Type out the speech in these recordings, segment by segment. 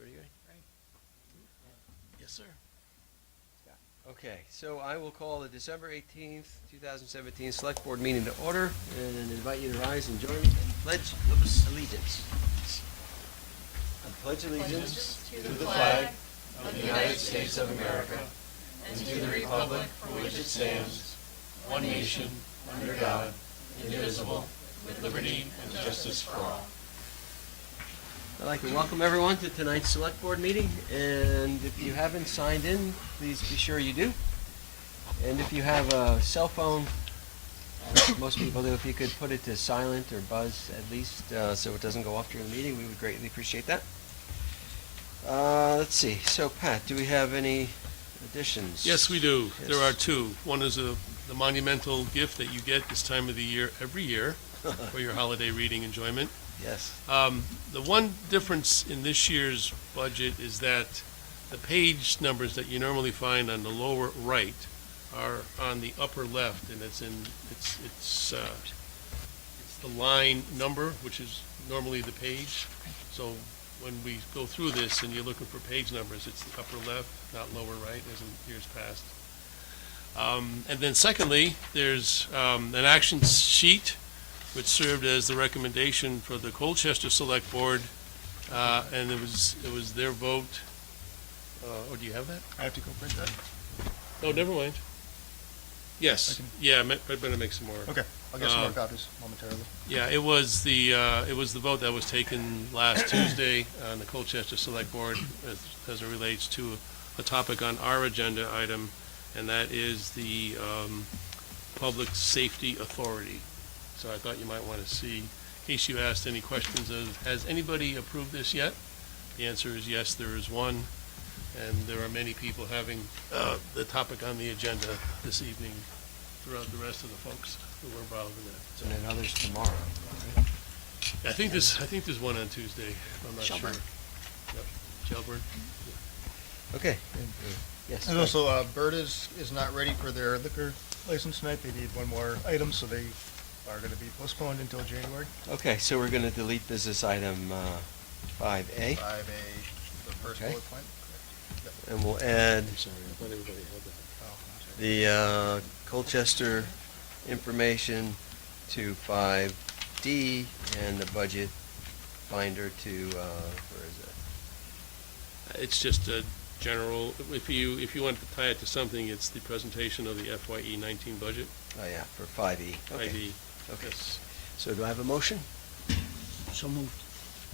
Everybody ready? Yes, sir. Okay, so I will call the December 18th, 2017 Select Board meeting to order and invite you to rise and join me in pledge allegiance. I pledge allegiance to the flag of the United States of America and to the republic for which it stands, one nation, under God, indivisible, with liberty and justice for all. I'd like to welcome everyone to tonight's Select Board meeting, and if you haven't signed in, please be sure you do. And if you have a cell phone, which most people do, if you could put it to silent or buzz at least, so it doesn't go off during the meeting, we would greatly appreciate that. Let's see, so Pat, do we have any additions? Yes, we do. Yes. There are two. One is the monumental gift that you get this time of the year, every year, for your holiday reading enjoyment. Yes. The one difference in this year's budget is that the page numbers that you normally find on the lower right are on the upper left, and it's the line number, which is normally the page. So when we go through this and you're looking for page numbers, it's the upper left, not lower right, as in years past. And then secondly, there's an action sheet which served as the recommendation for the Colchester Select Board, and it was their vote. Oh, do you have that? I have to go print that? Oh, never mind. Yes, yeah, I better make some more. Okay, I'll get some more copies momentarily. Yeah, it was the vote that was taken last Tuesday on the Colchester Select Board as it relates to a topic on our agenda item, and that is the Public Safety Authority. So I thought you might want to see, in case you asked any questions of, has anybody approved this yet? The answer is yes, there is one, and there are many people having the topic on the agenda this evening throughout the rest of the folks who were involved in that. And then others tomorrow. I think there's one on Tuesday. I'm not Shelburne. sure. Yep. Shelburne. Okay. Yes. And also, Bird is not ready for their liquor license tonight. They need one more item, so they are going to be postponed until January. Okay, so we're going to delete business item 5A. 5A, the first Okay. bullet point. Yep. And we'll add I'm sorry, I thought everybody had that. Oh, I'm sorry. the Colchester information to 5D and the budget binder to, where is it? It's just a general, if you want to tie it to something, it's the presentation of the FYE 19 budget. Oh, yeah, for 5E. Okay. ID. Okay. Yes. So do I have a motion? So moved.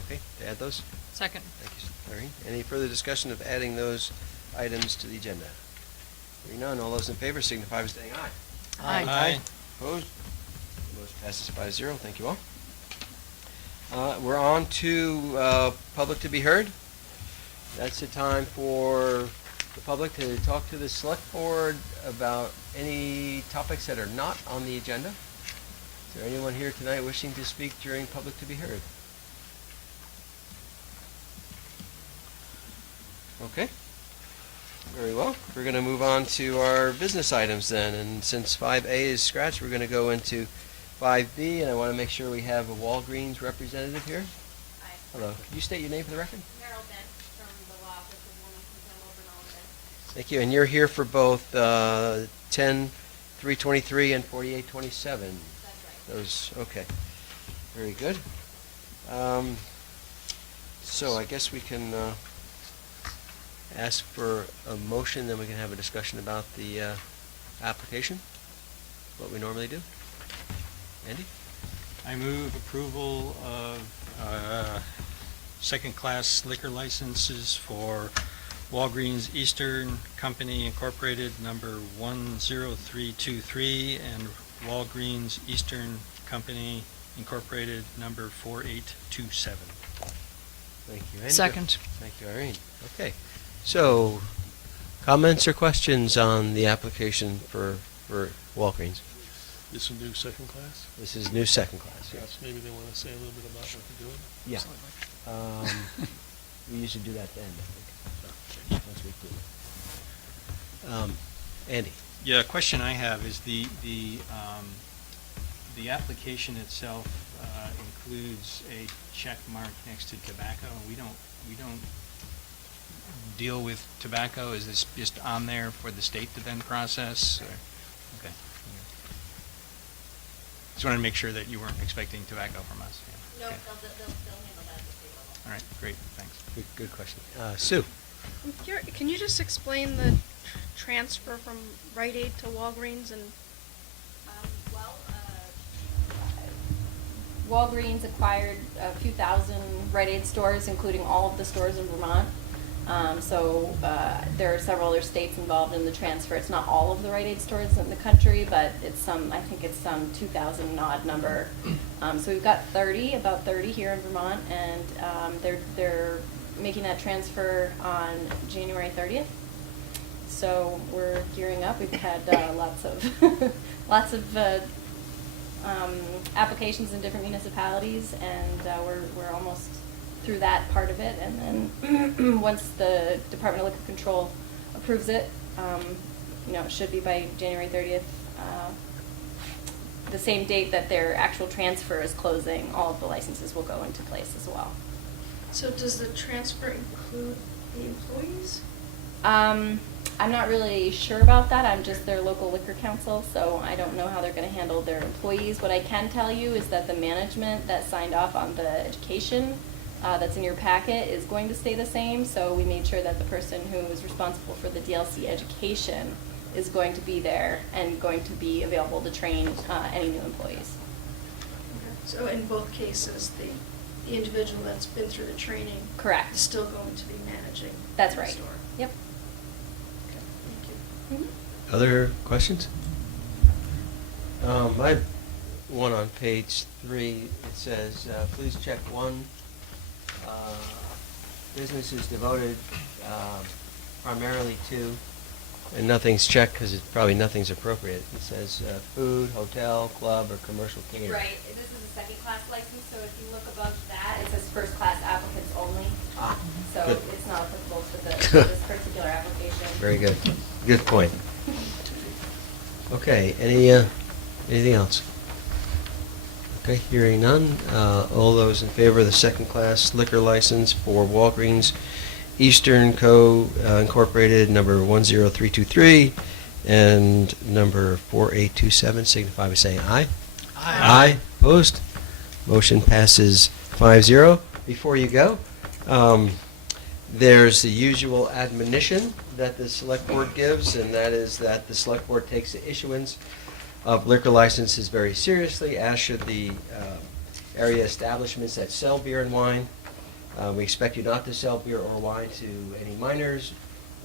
Okay, to add those? Second. Thank you, Irene. Any further discussion of adding those items to the agenda? Hearing none, all those in favor signify by saying aye. Aye. Opposed? Motion passes 5-0. Thank you all. We're on to public to be heard. That's the time for the public to talk to the Select Board about any topics that are not on the agenda. Is there anyone here tonight wishing to speak during public to be heard? Okay. Very well. We're going to move on to our business items then, and since 5A is scratched, we're going to go into 5B, and I want to make sure we have a Walgreens representative here. Hi, Hello. Could you state your name for the record? Meryl Dent from the law office of Wilmington, Hanover, and Olivet. Thank you. And you're here for both 10-323 and 4827. That's right. Those, okay. Very good. So I guess we can ask for a motion, then we can have a discussion about the application, what we normally do. Andy? I move approval of second-class liquor licenses for Walgreens Eastern Company Incorporated number 10323 and Walgreens Eastern Company Incorporated number 4827. Thank you, Andy. Second. Thank you, Irene. Okay. So, comments or questions on the application for Walgreens? This is new second class? This is new second class, yes. Maybe they want to say a little bit about what they're doing? Yeah. We usually do that then, I think. Once we do it. Andy? Yeah, a question I have is the application itself includes a check mark next to tobacco. We don't deal with tobacco? Is this just on there for the state to then process? Or- Okay. Just wanted to make sure that you weren't expecting tobacco from us. Yeah. No, Okay. they'll handle that at the state level. All right, great, thanks. Good question. Sue? Can you just explain the transfer from Rite Aid to Walgreens and? Walgreens acquired a few thousand Rite Aid stores, including all of the stores in Vermont. There are several other states involved in the transfer. It's not all of the Rite Aid stores in the country, but I think it's some 2,000 odd number. So we've got about 30 here in Vermont, and they're making that transfer on January 30th. So we're gearing up. We've had lots of applications in different municipalities, and we're almost through that part of it. And then once the Department of Liquor Control approves it, it should be by January 30th, the same date that their actual transfer is closing. All of the licenses will go into place as well. So does the transfer include the employees? I'm not really sure about that. I'm just their local liquor council, so I don't know how they're going to handle their employees. What I can tell you is that the management that signed off on the education that's in your packet is going to stay the same. So we made sure that the person who is responsible for the DLC education is going to be there and going to be available to train any new employees. So in both cases, the individual that's been through the training Correct. is still going to be managing That's the right. store. Yep. Okay, thank you. Other questions? I have one on page 3. It says, please check one. Businesses devoted primarily to, and nothing's checked because nothing's appropriate. It says food, hotel, club, or commercial catering. Right. This is a second-class license, so if you look above that, it says first-class applicants only. Ah, So good. it's not applicable to this particular application. Very good. Good point. Okay, anything else? Okay, hearing none. All those in favor of the second-class liquor license for Walgreens Eastern Co. Incorporated, number 10323 and number 4827, signify by saying aye. Aye. Opposed? Motion passes 5-0. Before you go, there's the usual admonition that the Select Board gives, and that is that the Select Board takes the issuance of liquor licenses very seriously, as should the area establishments that sell beer and wine. We expect you not to sell beer or wine to any minors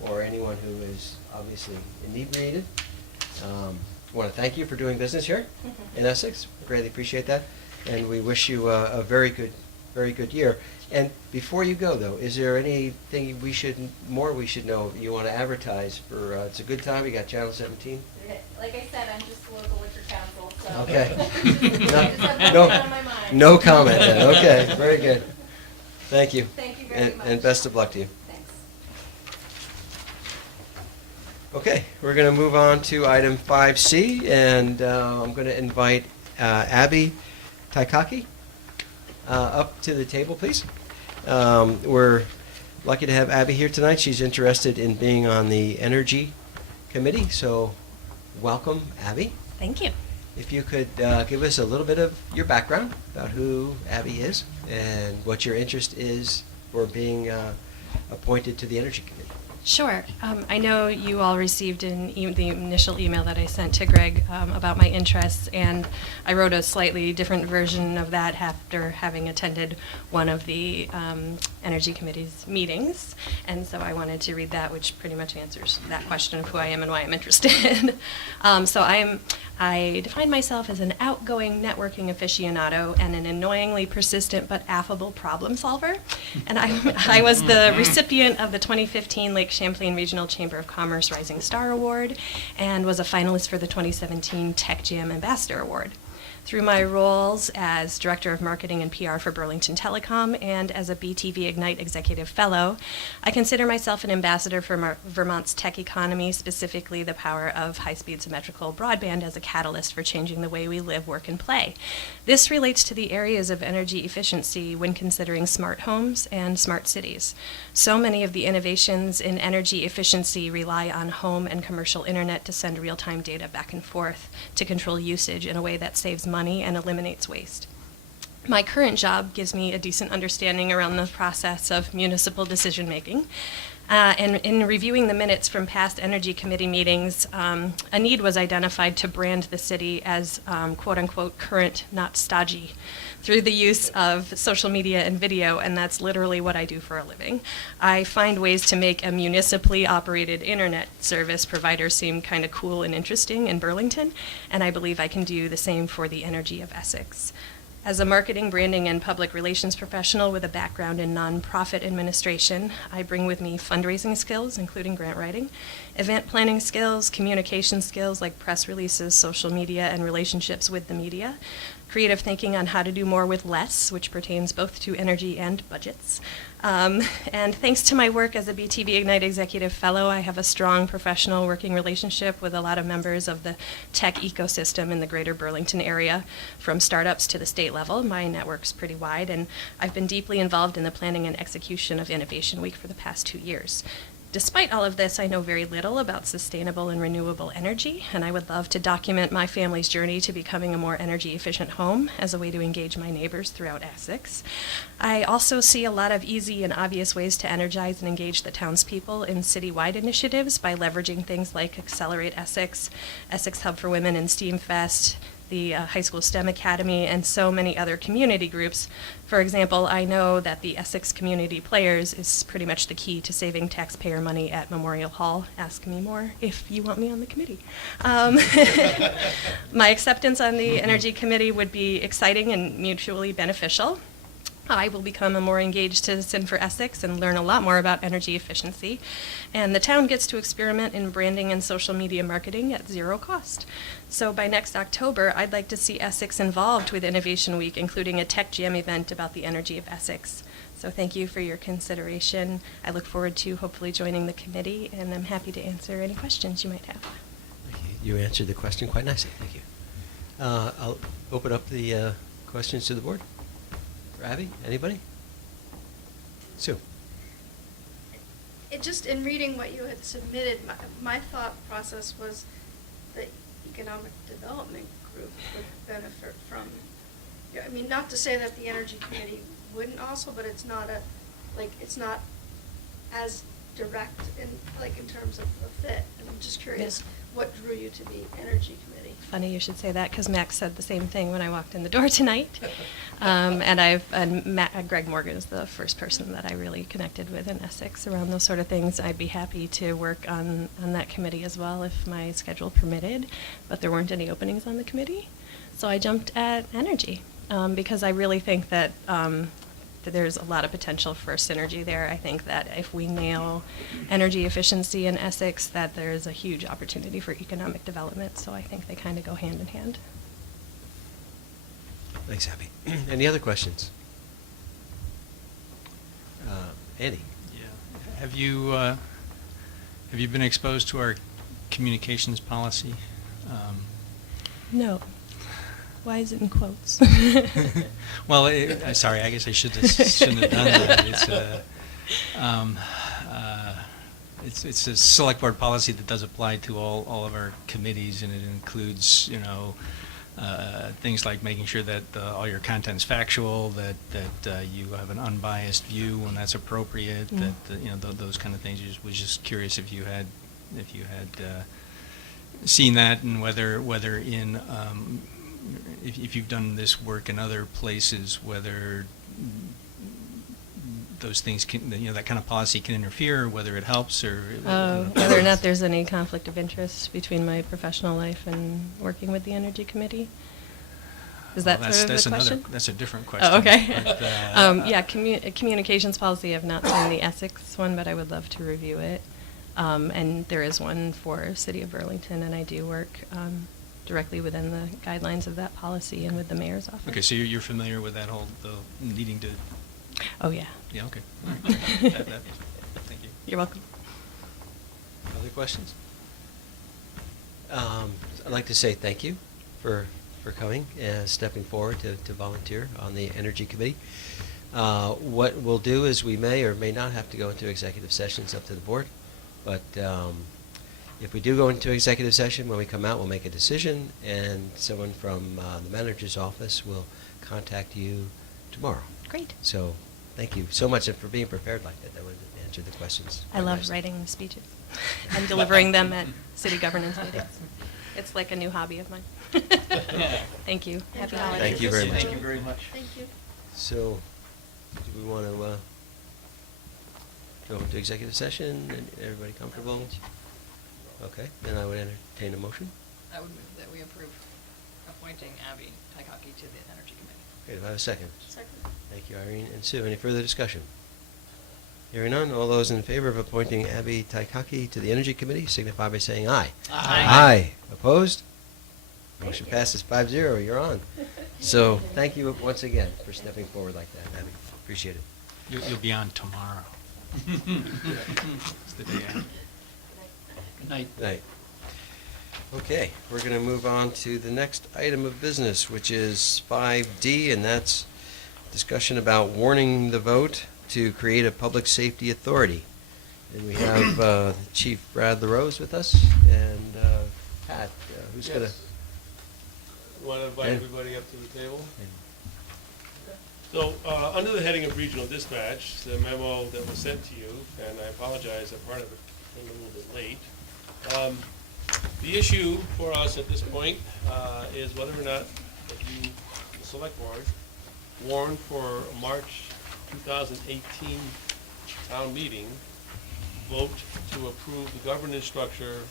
or anyone who is obviously inebriated. I want to thank you for doing business here in Essex. Greatly appreciate that, and we wish you a very good year. And before you go, though, is there anything we should know? You want to advertise for? It's a good time. You got Channel 17. Like I said, I'm just the local liquor council, so. Okay. Just have No- nothing on my mind. No comment then. Okay, very good. Thank you. Thank you very much. And best of luck to you. Thanks. Okay, we're going to move on to item 5C, and I'm going to invite Abby Taikaki up to the table, please. We're lucky to have Abby here tonight. She's interested in being on the Energy Committee, so welcome, Abby. Thank you. If you could give us a little bit of your background about who Abby is and what your interest is for being appointed to the Energy Committee. Sure. I know you all received the initial email that I sent to Greg about my interests, and I wrote a slightly different version of that after having attended one of the Energy Committee's meetings. And so I wanted to read that, which pretty much answers that question of who I am and why I'm interested. I define myself as an outgoing networking aficionado and an annoyingly persistent but affable problem solver. And I was the recipient of the 2015 Lake Champlain Regional Chamber of Commerce Rising Star Award and was a finalist for the 2017 Tech Jam Ambassador Award. Through my roles as Director of Marketing and PR for Burlington Telecom and as a BTV Ignite Executive Fellow, I consider myself an ambassador for Vermont's tech economy, specifically the power of high-speed symmetrical broadband as a catalyst for changing the way we live, work, and play. This relates to the areas of energy efficiency when considering smart homes and smart cities. So many of the innovations in energy efficiency rely on home and commercial internet to send real-time data back and forth to control usage in a way that saves money and eliminates waste. My current job gives me a decent understanding around the process of municipal decision-making. And in reviewing the minutes from past Energy Committee meetings, a need was identified to brand the city as quote-unquote current, not stodgy, through the use of social media and video, and that's literally what I do for a living. I find ways to make a municipally operated internet service provider seem kind of cool and interesting in Burlington, and I believe I can do the same for the energy of Essex. As a marketing, branding, and public relations professional with a background in nonprofit administration, I bring with me fundraising skills, including grant writing, event planning skills, communication skills like press releases, social media, and relationships with the media, creative thinking on how to do more with less, which pertains both to energy and budgets. And thanks to my work as a BTV Ignite Executive Fellow, I have a strong professional working relationship with a lot of members of the tech ecosystem in the greater Burlington area, from startups to the state level. My network's pretty wide, and I've been deeply involved in the planning and execution of Innovation Week for the past 2 years. Despite all of this, I know very little about sustainable and renewable energy, and I would love to document my family's journey to becoming a more energy-efficient home as a way to engage my neighbors throughout Essex. I also see a lot of easy and obvious ways to energize and engage the townspeople in citywide initiatives by leveraging things like Accelerate Essex, Essex Hub for Women, and STEAM Fest, the High School STEM Academy, and so many other community groups. For example, I know that the Essex Community Players is pretty much the key to saving taxpayer money at Memorial Hall. Ask me more if you want me on the committee. My acceptance on the Energy Committee would be exciting and mutually beneficial. I will become a more engaged citizen for Essex and learn a lot more about energy efficiency. And the town gets to experiment in branding and social media marketing at zero cost. So by next October, I'd like to see Essex involved with Innovation Week, including a tech jam event about the energy of Essex. So thank you for your consideration. I look forward to hopefully joining the committee, and I'm happy to answer any questions you might have. Thank you. You answered the question quite nicely. Thank you. I'll open up the questions to the board. For Abby, anybody? Sue? Just in reading what you had submitted, my thought process was the Economic Development Group would benefit from, I mean, not to say that the Energy Committee wouldn't also, but it's not as direct in terms of a fit. And I'm just curious, what drew you to the Energy Committee? Funny you should say that, because Max said the same thing when I walked in the door tonight. Greg Morgan is the first person that I really connected with in Essex around those sort of things. I'd be happy to work on that committee as well if my schedule permitted, but there weren't any openings on the committee. So I jumped at Energy, because I really think that there's a lot of potential for synergy there. I think that if we nail energy efficiency in Essex, that there's a huge opportunity for economic development. So I think they kind of go hand in hand. Thanks, Abby. Any other questions? Andy? Yeah. Have you been exposed to our communications policy? No. Why is it in quotes? Well, sorry, I guess I shouldn't have done that. It's a select board policy that does apply to all of our committees, and it includes, things like making sure that all your content's factual, that you have an unbiased view when that's appropriate, that those kind of things. I was just curious if you had seen that, and whether in if you've done this work in other places, whether those things can, that kind of policy can interfere, or whether it helps, or whether or not there's any conflict of interest between my professional life and working with the Energy Committee. Is that sort of the question? That's a different question. Oh, okay. But, communications policy, I've not seen the Essex one, but I would love to review it. And there is one for City of Burlington, and I do work directly within the guidelines of that policy and with the mayor's office. Okay, so you're familiar with that whole, the needing to, Oh, yeah. yeah, okay. All right. Thank you. You're welcome. Other questions? I'd like to say thank you for coming and stepping forward to volunteer on the Energy Committee. What we'll do is we may or may not have to go into executive sessions, up to the board. But if we do go into executive session, when we come out, we'll make a decision, and someone from the manager's office will contact you tomorrow. Great. So thank you so much for being prepared like that. That would answer the questions. I love nicely. writing speeches and delivering them at city governance meetings. It's like a new hobby of mine. Thank you. Happy holidays. Thank you very much. Thank you very much. Thank you. So, do we want to go into executive session? Everybody comfortable? Okay, then I would entertain a motion. I would move that we approve appointing Abby Taikaki to the Energy Committee. Okay, do I have a second? Second. Thank you, Irene and Sue. Any further discussion? Hearing none, all those in favor of appointing Abby Taikaki to the Energy Committee signify by saying aye. Aye. Aye. Opposed? Motion passes 5-0. You're on. So, thank you once again for stepping forward like that, Abby. Appreciate it. You'll be on tomorrow. It's the day after. Good night. Right. Okay, we're going to move on to the next item of business, which is 5D, and that's discussion about warning the vote to create a public safety authority. And we have Chief Brad LaRose with us, and Pat, who's going to... Yes. Want to invite Yeah. everybody up to the table? So, under the heading of regional dispatch, the memo that was sent to you, and I apologize that part of it came a little bit late. The issue for us at this point is whether or not that you, the select board, warn for March 2018 town meeting, vote to approve the governance structure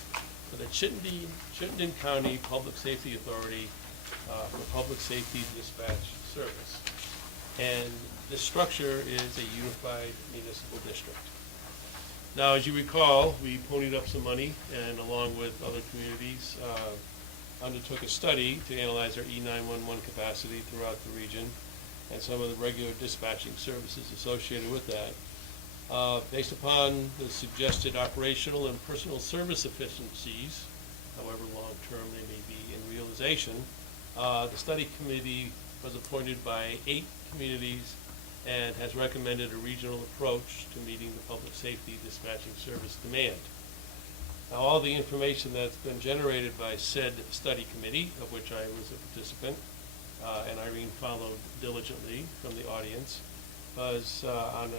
for the Chittenden County Public Safety Authority for Public Safety Dispatch Service. And this structure is a unified municipal district. Now, as you recall, we ponied up some money and along with other communities, undertook a study to analyze our E911 capacity throughout the region and some of the regular dispatching services associated with that. Based upon the suggested operational and personal service efficiencies, however long-term they may be in realization, the study committee was appointed by 8 communities and has recommended a regional approach to meeting the public safety dispatching service demand. Now, all the information that's been generated by said study committee, of which I was a participant, and Irene followed diligently from the audience, was on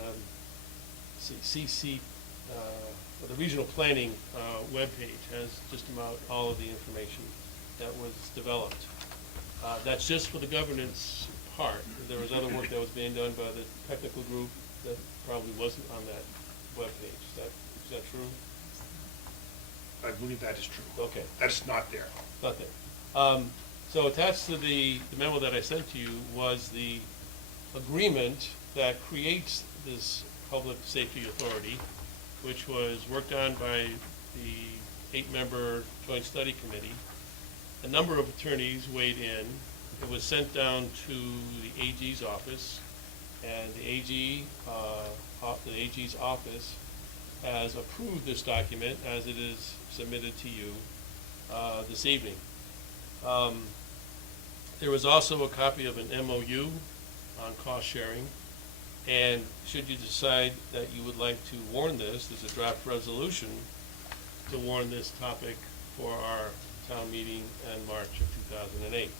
the regional planning webpage has just about all of the information that was developed. That's just for the governance part. There was other work that was being done by the technical group that probably wasn't on that webpage. Is that true? I believe that is true. Okay. That is not there. Not there. So attached to the memo that I sent to you was the agreement that creates this public safety authority, which was worked on by the 8-member joint study committee. A number of attorneys weighed in. It was sent down to the AG's office, and the AG's office has approved this document as it is submitted to you this evening. There was also a copy of an MOU on cost sharing, and should you decide that you would like to warn this, there's a draft resolution to warn this topic for our town meeting in March of 2008.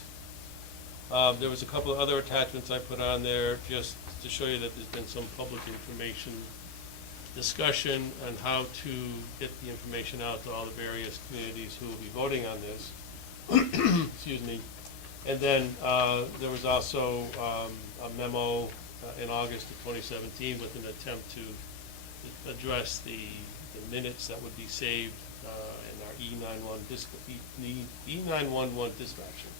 There was a couple of other attachments I put on there just to show you that there's been some public information discussion on how to get the information out to all the various communities who will be voting on this. Excuse me. And then there was also a memo in August of 2017 with an attempt to address the minutes that would be saved in our E911 dispatching.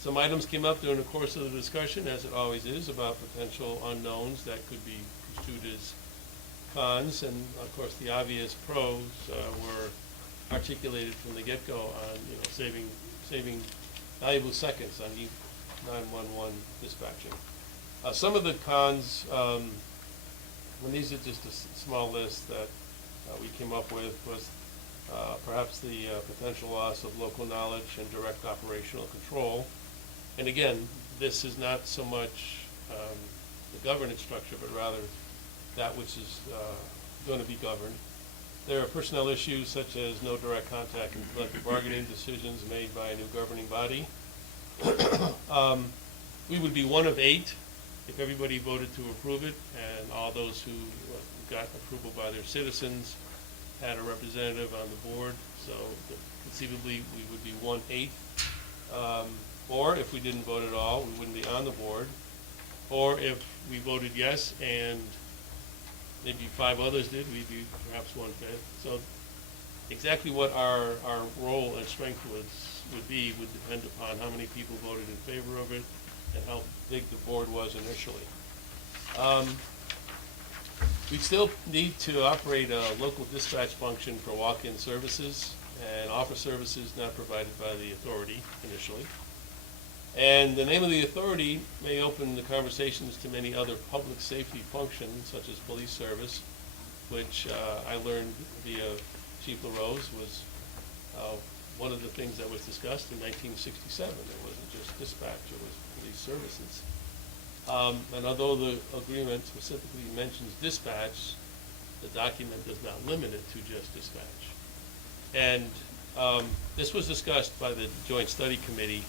Some items came up during the course of the discussion, as it always is, about potential unknowns that could be construed as cons, and of course the obvious pros were articulated from the get-go on, saving valuable seconds on 911 dispatching. Some of the cons, and these are just a small list that we came up with, was perhaps the potential loss of local knowledge and direct operational control. And again, this is not so much the governance structure, but rather that which is going to be governed. There are personnel issues such as no direct contact and collective bargaining decisions made by a new governing body. We would be one of 8 if everybody voted to approve it, and all those who got approval by their citizens had a representative on the board, so conceivably we would be 1/8. Or if we didn't vote at all, we wouldn't be on the board. Or if we voted yes and maybe 5 others did, we'd be perhaps 1/5. So exactly what our role and strength would depend upon how many people voted in favor of it and how big the board was initially. We still need to operate a local dispatch function for walk-in services and offer services not provided by the authority initially. And the name of the authority may open the conversations to many other public safety functions, such as police service, which I learned via Chief LaRose was one of the things that was discussed in 1967. It wasn't just dispatch, it was police services. And although the agreement specifically mentions dispatch, the document does not limit it to just dispatch. And this was discussed by the Joint Study Committee.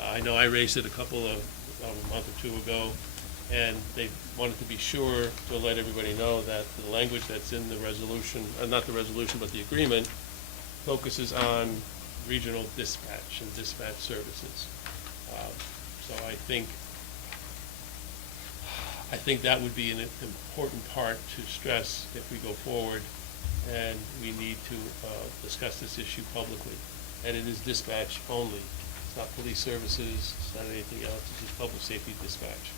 I know I raised it a month or 2 ago, and they wanted to be sure to let everybody know that the language that's in the resolution, not the resolution, but the agreement, focuses on regional dispatch and dispatch services. So I think that would be an important part to stress if we go forward, and we need to discuss this issue publicly. And it is dispatch only. It's not police services, it's not anything else, it's just public safety dispatch.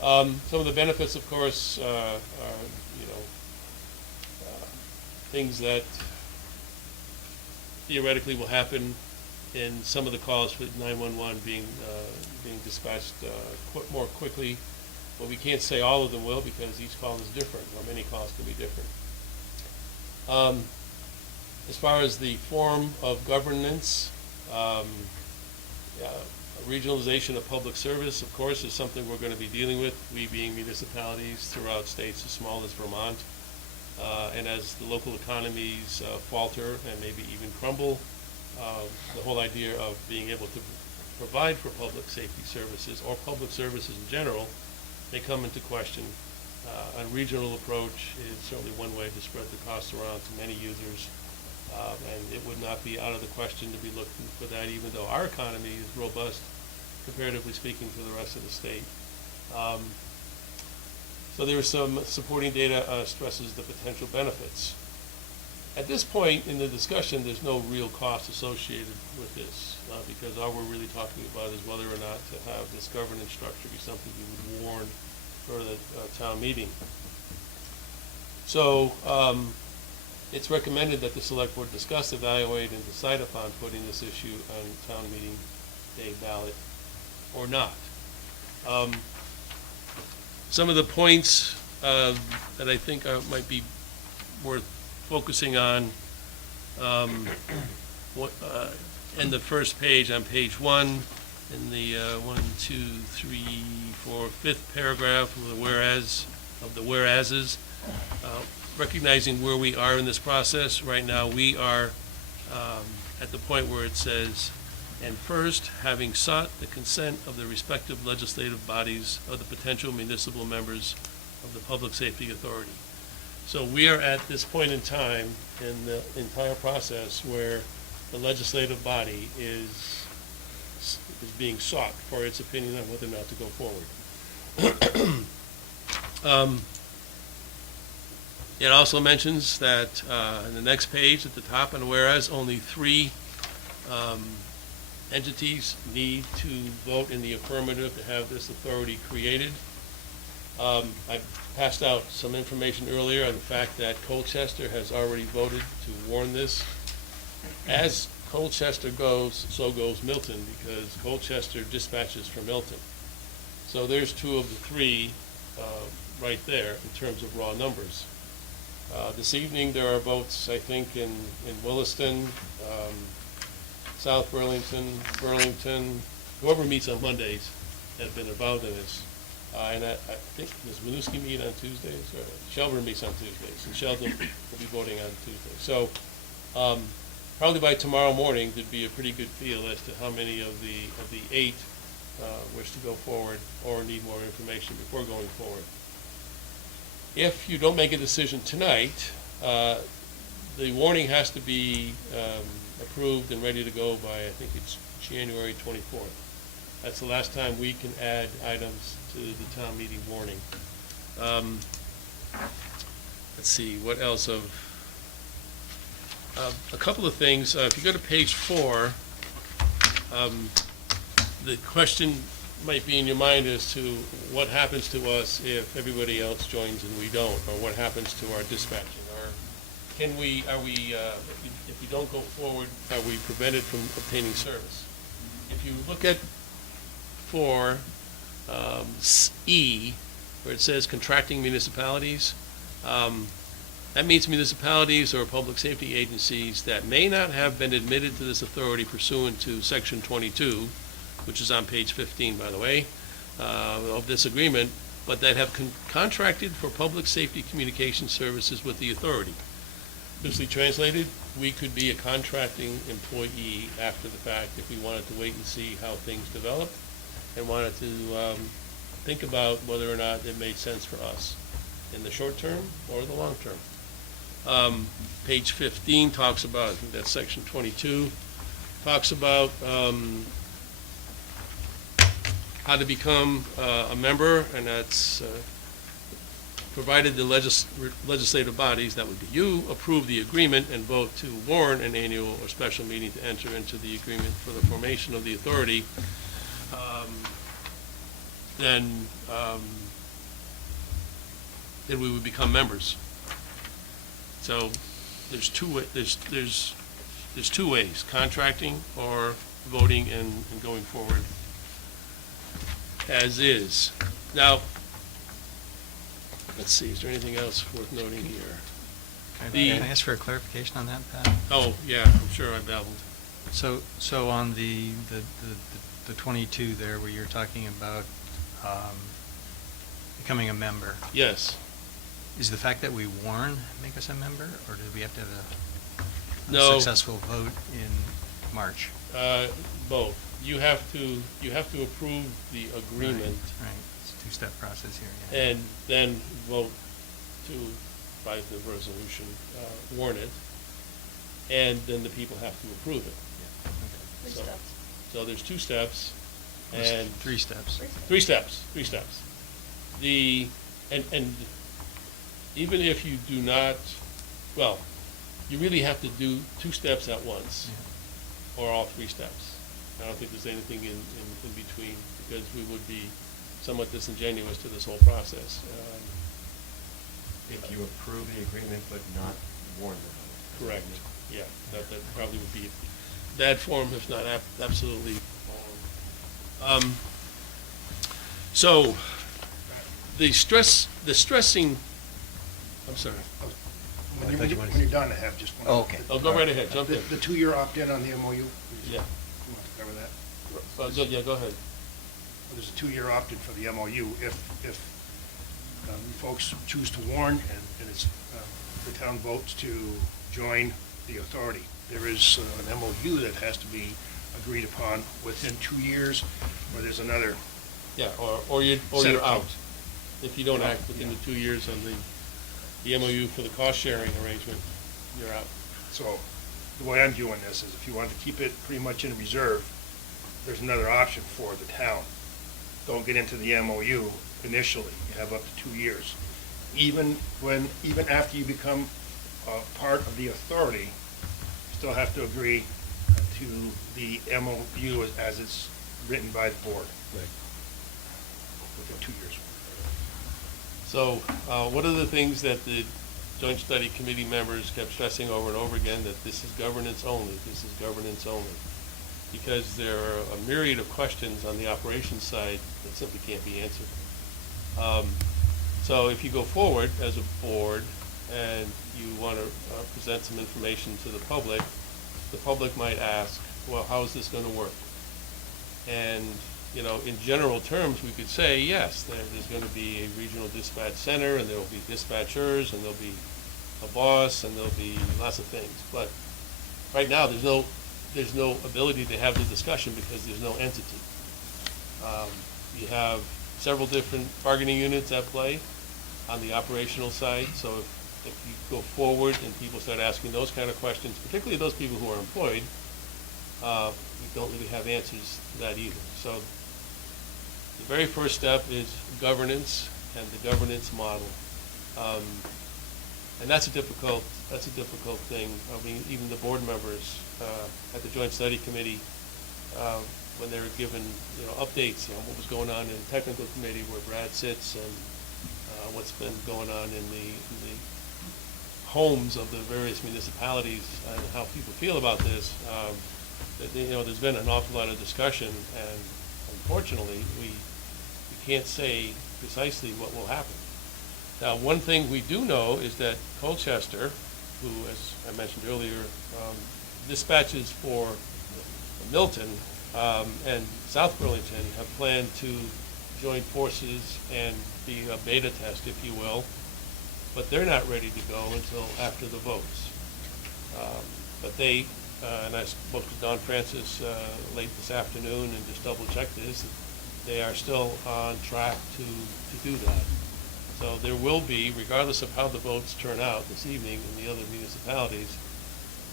Some of the benefits, of course, are things that theoretically will happen in some of the calls for 911 being dispatched more quickly. But we can't say all of them will, because each call is different, or many calls can be different. As far as the form of governance, regionalization of public service, of course, is something we're going to be dealing with, we being municipalities throughout states as small as Vermont. And as the local economies falter and maybe even crumble, the whole idea of being able to provide for public safety services or public services in general may come into question. A regional approach is certainly one way to spread the costs around to many users. And it would not be out of the question to be looking for that, even though our economy is robust, comparatively speaking, to the rest of the state. So there is some supporting data stresses the potential benefits. At this point in the discussion, there's no real cost associated with this, because all we're really talking about is whether or not to have this governance structure be something we would warn for the town meeting. So it's recommended that the select board discuss, evaluate, and decide upon putting this issue on town meeting day ballot or not. Some of the points that I think might be worth focusing on in the first page, on page 1, in the 5th paragraph of the whereases, recognizing where we are in this process. Right now, we are at the point where it says, and first, having sought the consent of the respective legislative bodies of the potential municipal members of the Public Safety Authority. So we are at this point in time in the entire process where the legislative body is being sought for its opinion on whether or not to go forward. It also mentions that in the next page at the top, and whereas only 3 entities need to vote in the affirmative to have this authority created. I passed out some information earlier on the fact that Colchester has already voted to warn this As Colchester goes, so goes Milton, because Colchester dispatches from Milton. So there's two of the three right there in terms of raw numbers. This evening, there are votes, I think, in Williston, South Burlington, whoever meets on Mondays have been involved in this. And I think, does Winooski meet on Tuesdays? Or Shelburne meets on Tuesdays, and Sheldon will be voting on Tuesday. So probably by tomorrow morning, there'd be a pretty good feel as to how many of the 8 wish to go forward or need more information before going forward. If you don't make a decision tonight, the warning has to be approved and ready to go by, I think it's January 24th. That's the last time we can add items to the town meeting warning. Let's see, what else of, a couple of things. If you go to page 4, the question might be in your mind as to what happens to us if everybody else joins and we don't, or what happens to our dispatching, or if we don't go forward, are we prevented from obtaining service? If you look at 4, E, where it says contracting municipalities, that means municipalities or public safety agencies that may not have been admitted to this authority pursuant to Section 22, which is on page 15, by the way, of this agreement, but that have contracted for public safety communication services with the authority. Loosely translated, we could be a contracting employee after the fact if we wanted to wait and see how things develop and wanted to think about whether or not it made sense for us in the short term or the long term. Page 15 talks about, I think that's section 22, talks about how to become a member, and that's provided the legislative bodies, that would be you, approve the agreement and vote to warn an annual or special meeting to enter into the agreement for the formation of the authority, then we would become members. So there's two ways: contracting or voting and going forward as is. Now, let's see, is there anything else worth noting here? Can I ask for a clarification on that, Pat? Oh, yeah, I'm sure I babbled. So on the 22 there, where you're talking about becoming a member. Yes. Is the fact that we warn make us a member, or do we have to have a No. successful vote in March? Both. You have to approve the agreement. Right, it's a two-step process here, yeah. And then vote to, by the resolution, warn it, and then the people have to approve it. Yeah, okay. So- So there's 2 steps, and. 3 steps. 3 steps. And even if you do not, well, you really have to do 2 steps at once, Yeah. or all 3 steps. I don't think there's anything in between, because we would be somewhat disingenuous to this whole process. If you approve the agreement but not warn them. Correct, yeah, that probably would be bad form, if not absolutely wrong. So, the stressing, I'm sorry. When thought you wanted you're to- done, I have just one. Oh, okay. Oh, go right ahead, jump in. The 2-year opt-in on the MOU, please. Yeah. You want to cover that? Yeah, go ahead. There's a 2-year opt-in for the MOU. If you folks choose to warn and it's, the town votes to join the authority, there is an MOU that has to be agreed upon within 2 years, or there's another. Yeah, or you're Set of out. things. If you don't Yeah, act within yeah. the 2 years on the MOU for the cost-sharing arrangement, you're out. So the way I'm viewing this is if you want to keep it pretty much in reserve, there's another option for the town. Don't get into the MOU initially. You have up to 2 years. Even after you become part of the authority, you still have to agree to the MOU as it's written by the board. Right. Within 2 years. So, what are the things that the joint study committee members kept stressing over and over again that this is governance only, this is governance only. Because there are a myriad of questions on the operations side that simply can't be answered. So if you go forward as a board and you want to present some information to the public might ask, well, how is this going to work? And, you know, in general terms, we could say, yes, there's going to be a regional dispatch center, and there will be dispatchers, and there'll be a boss, and there'll be lots of things. But right now, there's no ability to have the discussion because there's no entity. You have several different bargaining units at play on the operational side. So if you go forward and people start asking those kind of questions, particularly those people who are employed, we don't really have answers to that either. So the very first step is governance and the governance model. And that's a difficult thing. I mean, even the board members at the Joint Study Committee, when they were given, you know, updates on what was going on in the technical committee where Brad sits, and what's been going on in the homes of the various municipalities and how people feel about this, you know, there's been an awful lot of discussion, and unfortunately, we can't say precisely what will happen. Now, one thing we do know is that Colchester, who, as I mentioned earlier, dispatches for Milton and South Burlington, have planned to join forces and be a beta test, if you will, but they're not ready to go until after the votes. But they, and I spoke to Don Francis late this afternoon and just double-checked this, they are still on track to do that. So there will be, regardless of how the votes turn out this evening in the other municipalities,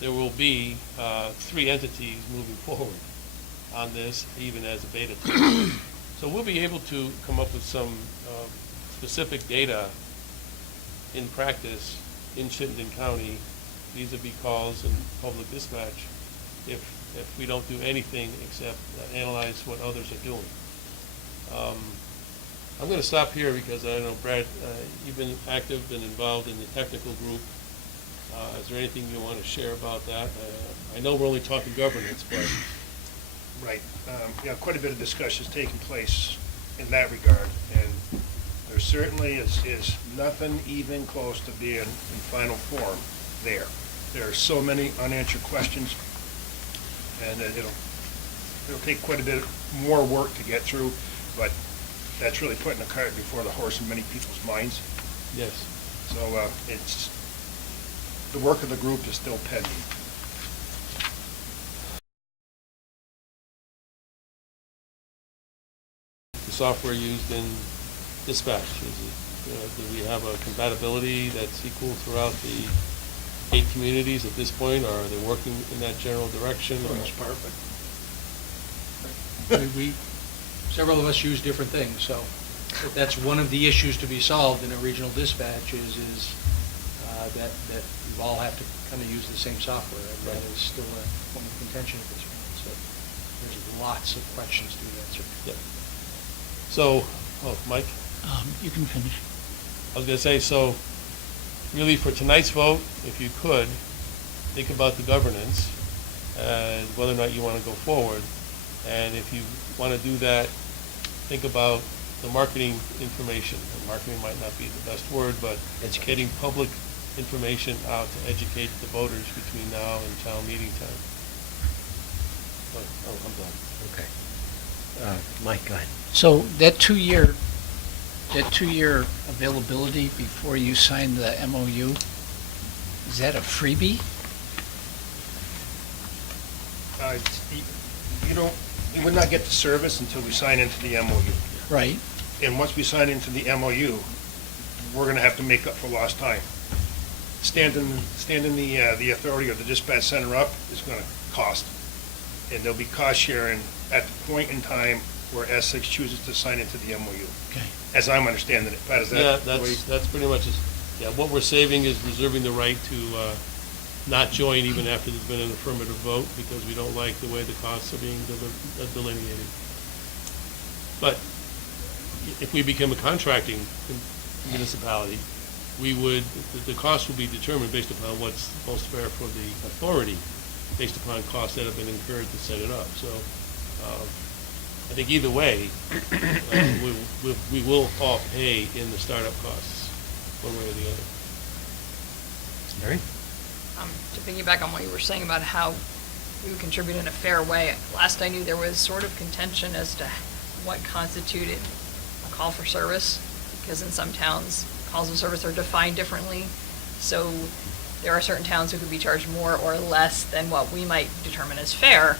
there will be 3 entities moving forward on this, even as a beta test. So we'll be able to come up with some specific data in practice in Chittenden County vis-a-vis calls and public dispatch if we don't do anything except analyze what others are doing. I'm going to stop here because I know, Brad, you've been active and involved in the technical group. Is there anything you want to share about that? I know we're only talking governance, but... Right. Yeah, quite a bit of discussion is taking place in that regard, and there certainly is nothing even close to being in final form there. There are so many unanswered questions, and it'll take quite a bit more work to get through, but that's really putting the cart before the horse in many people's minds. Yes. So it's, the work of the group is still pending. The software used in dispatch, is it, do we have a compatibility that's equal throughout the 8 communities at this point, or are they working in that general direction? For the most part, but several of us use different things, so that's one of the issues to be solved in a regional dispatch is that you all have to kind of use the same software. And that is still a point of contention at this point, so there's lots of questions to be answered. Yeah. So, Mike? You can finish. I was going to say, so really for tonight's vote, if you could, think about the governance and whether or not you want to go forward. And if you want to do that, think about the marketing information. And marketing might not be the best word, but educating public information out to educate the voters between now and town meeting time. But I'm done. Okay. Mike, go ahead. So that two-year availability before you sign the MOU, is that a freebie? We would not get the service until we sign into the MOU. Right. And once we sign into the MOU, we're going to have to make up for lost time. Standing the authority of the dispatch center up is going to cost. And there'll be cost sharing at the point in time where Essex chooses to sign into the MOU. Okay. As I'm understanding it. Pat, is that Yeah, the way? that's pretty much it. Yeah, what we're saving is reserving the right to not join even after there's been an affirmative vote because we don't like the way the costs are being delineated. But if we become a contracting municipality, the cost will be determined based upon what's most fair for the authority, based upon costs that have been incurred to set it up. So, I think either way, we will all pay in the startup costs, one way or the other. Mary? To piggyback on what you were saying about how we would contribute in a fair way, last I knew there was sort of contention as to what constituted a call for service, because in some towns, calls of service are defined differently. So there are certain towns who could be charged more or less than what we might determine as fair,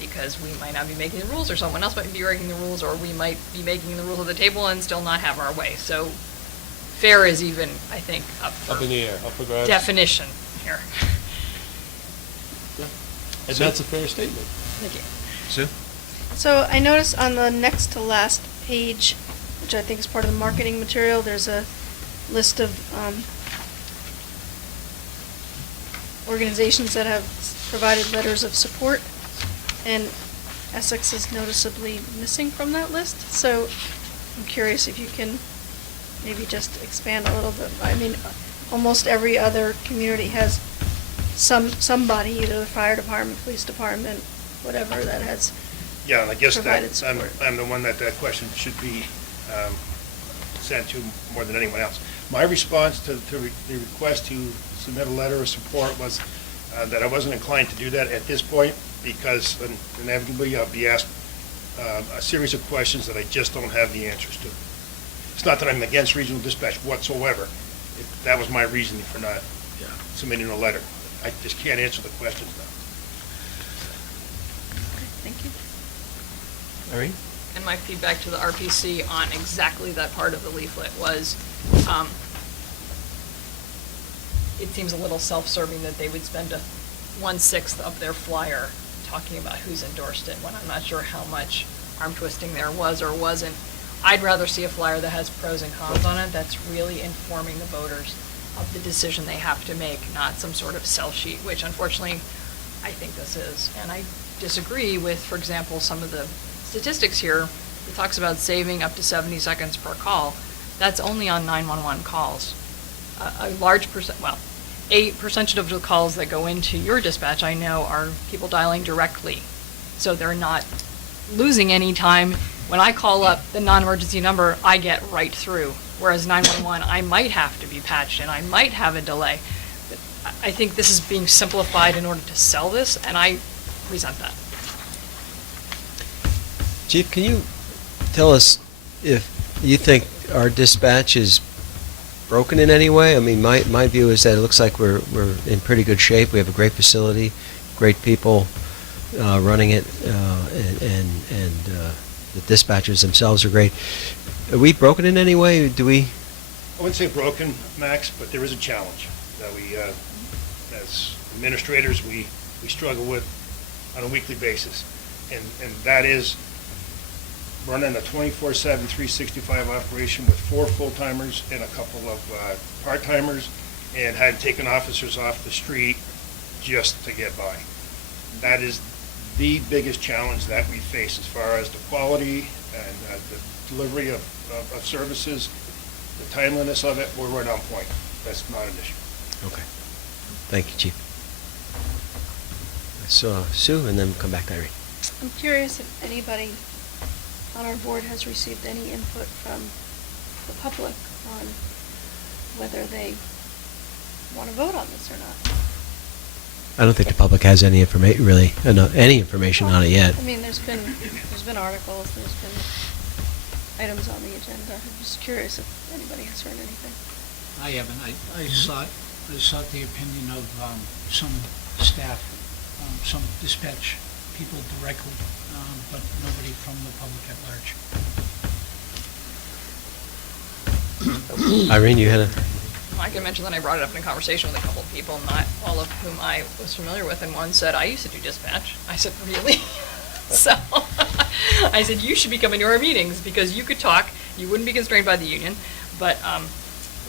because we might not be making the rules, or someone else might be breaking the rules, or we might be making the rules at the table and still not have our way. So fair is even, I think, up Up in the air, up for grabs. definition here. And that's a fair statement. Thank you. Sue? So I noticed on the next to last page, which I think is part of the marketing material, there's a list of organizations that have provided letters of support, and Essex is noticeably missing from that list. So I'm curious if you can maybe just expand a little bit. I mean, almost every other community has somebody, either the fire department, police department, whatever, that has Yeah, and I guess provided that, support. I'm the one that question should be sent to more than anyone else. My response to the request to submit a letter of support was that I wasn't inclined to do that at this point, because inevitably I'll be asked a series of questions that I just don't have the answers to. It's not that I'm against regional dispatch whatsoever. That was my reasoning for not submitting a letter. I just can't answer the questions now. Okay, thank you. Irene? And my feedback to the RPC on exactly that part of the leaflet was, it seems a little self-serving that they would spend 1/6 of their flyer talking about who's endorsed it, when I'm not sure how much arm twisting there was or wasn't. I'd rather see a flyer that has pros and cons on it, that's really informing the voters of the decision they have to make, not some sort of sell sheet, which unfortunately I think this is. And I disagree with, for example, some of the statistics here. It talks about saving up to 70 seconds per call. That's only on 911 calls. A large percent, well, a percentage of the calls that go into your dispatch, I know, are people dialing directly. So they're not losing any time. When I call up the non-emergency number, I get right through. Whereas 911, I might have to be patched and I might have a delay. But I think this is being simplified in order to sell this, and I resent that. Chief, can you tell us if you think our dispatch is broken in any way? I mean, my view is that it looks like we're in pretty good shape. We have a great facility, great people running it, and the dispatchers themselves are great. Are we broken in any way? Do we? I wouldn't say broken, Max, but there is a challenge that we, as administrators, we struggle with on a weekly basis. And that is running a 24/7, 365 operation with 4 full-timers and a couple of part-timers, and had taken officers off the street just to get by. That is the biggest challenge that we face as far as the quality and the delivery of services, the timeliness of it. We're right on point. That's not an issue. Okay. Thank you, Chief. So, Sue, and then come back to Irene. I'm curious if anybody on our board has received any input from the public on whether they want to vote on this or not. I don't think the public has any information, really, any information on it yet. I mean, there's been articles, there's been items on the agenda. I'm just curious if anybody has heard anything. I haven't. I sought the opinion of some staff, some dispatch people directly, but nobody from the public at large. Irene, you had a... I can mention that I brought it up in a conversation with a couple of people, not all of whom I was familiar with, and one said, I used to do dispatch. I said, really? So, I said, you should be coming to our meetings, because you could talk, you wouldn't be constrained by the union, but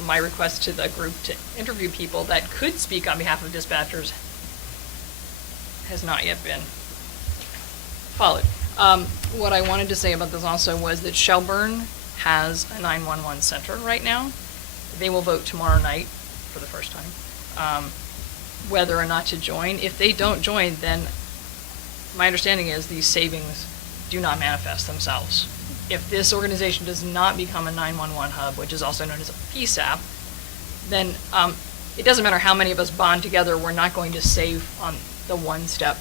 my request to the group to interview people that could speak on behalf of dispatchers has not yet been followed. What I wanted to say about this also was that Shelburne has a 911 center right now, They will vote tomorrow night for the first time, whether or not to join. If they don't join, then my understanding is these savings do not manifest themselves. If this organization does not become a 911 hub, which is also known as a PSAP, then it doesn't matter how many of us bond together, we're not going to save on the one step,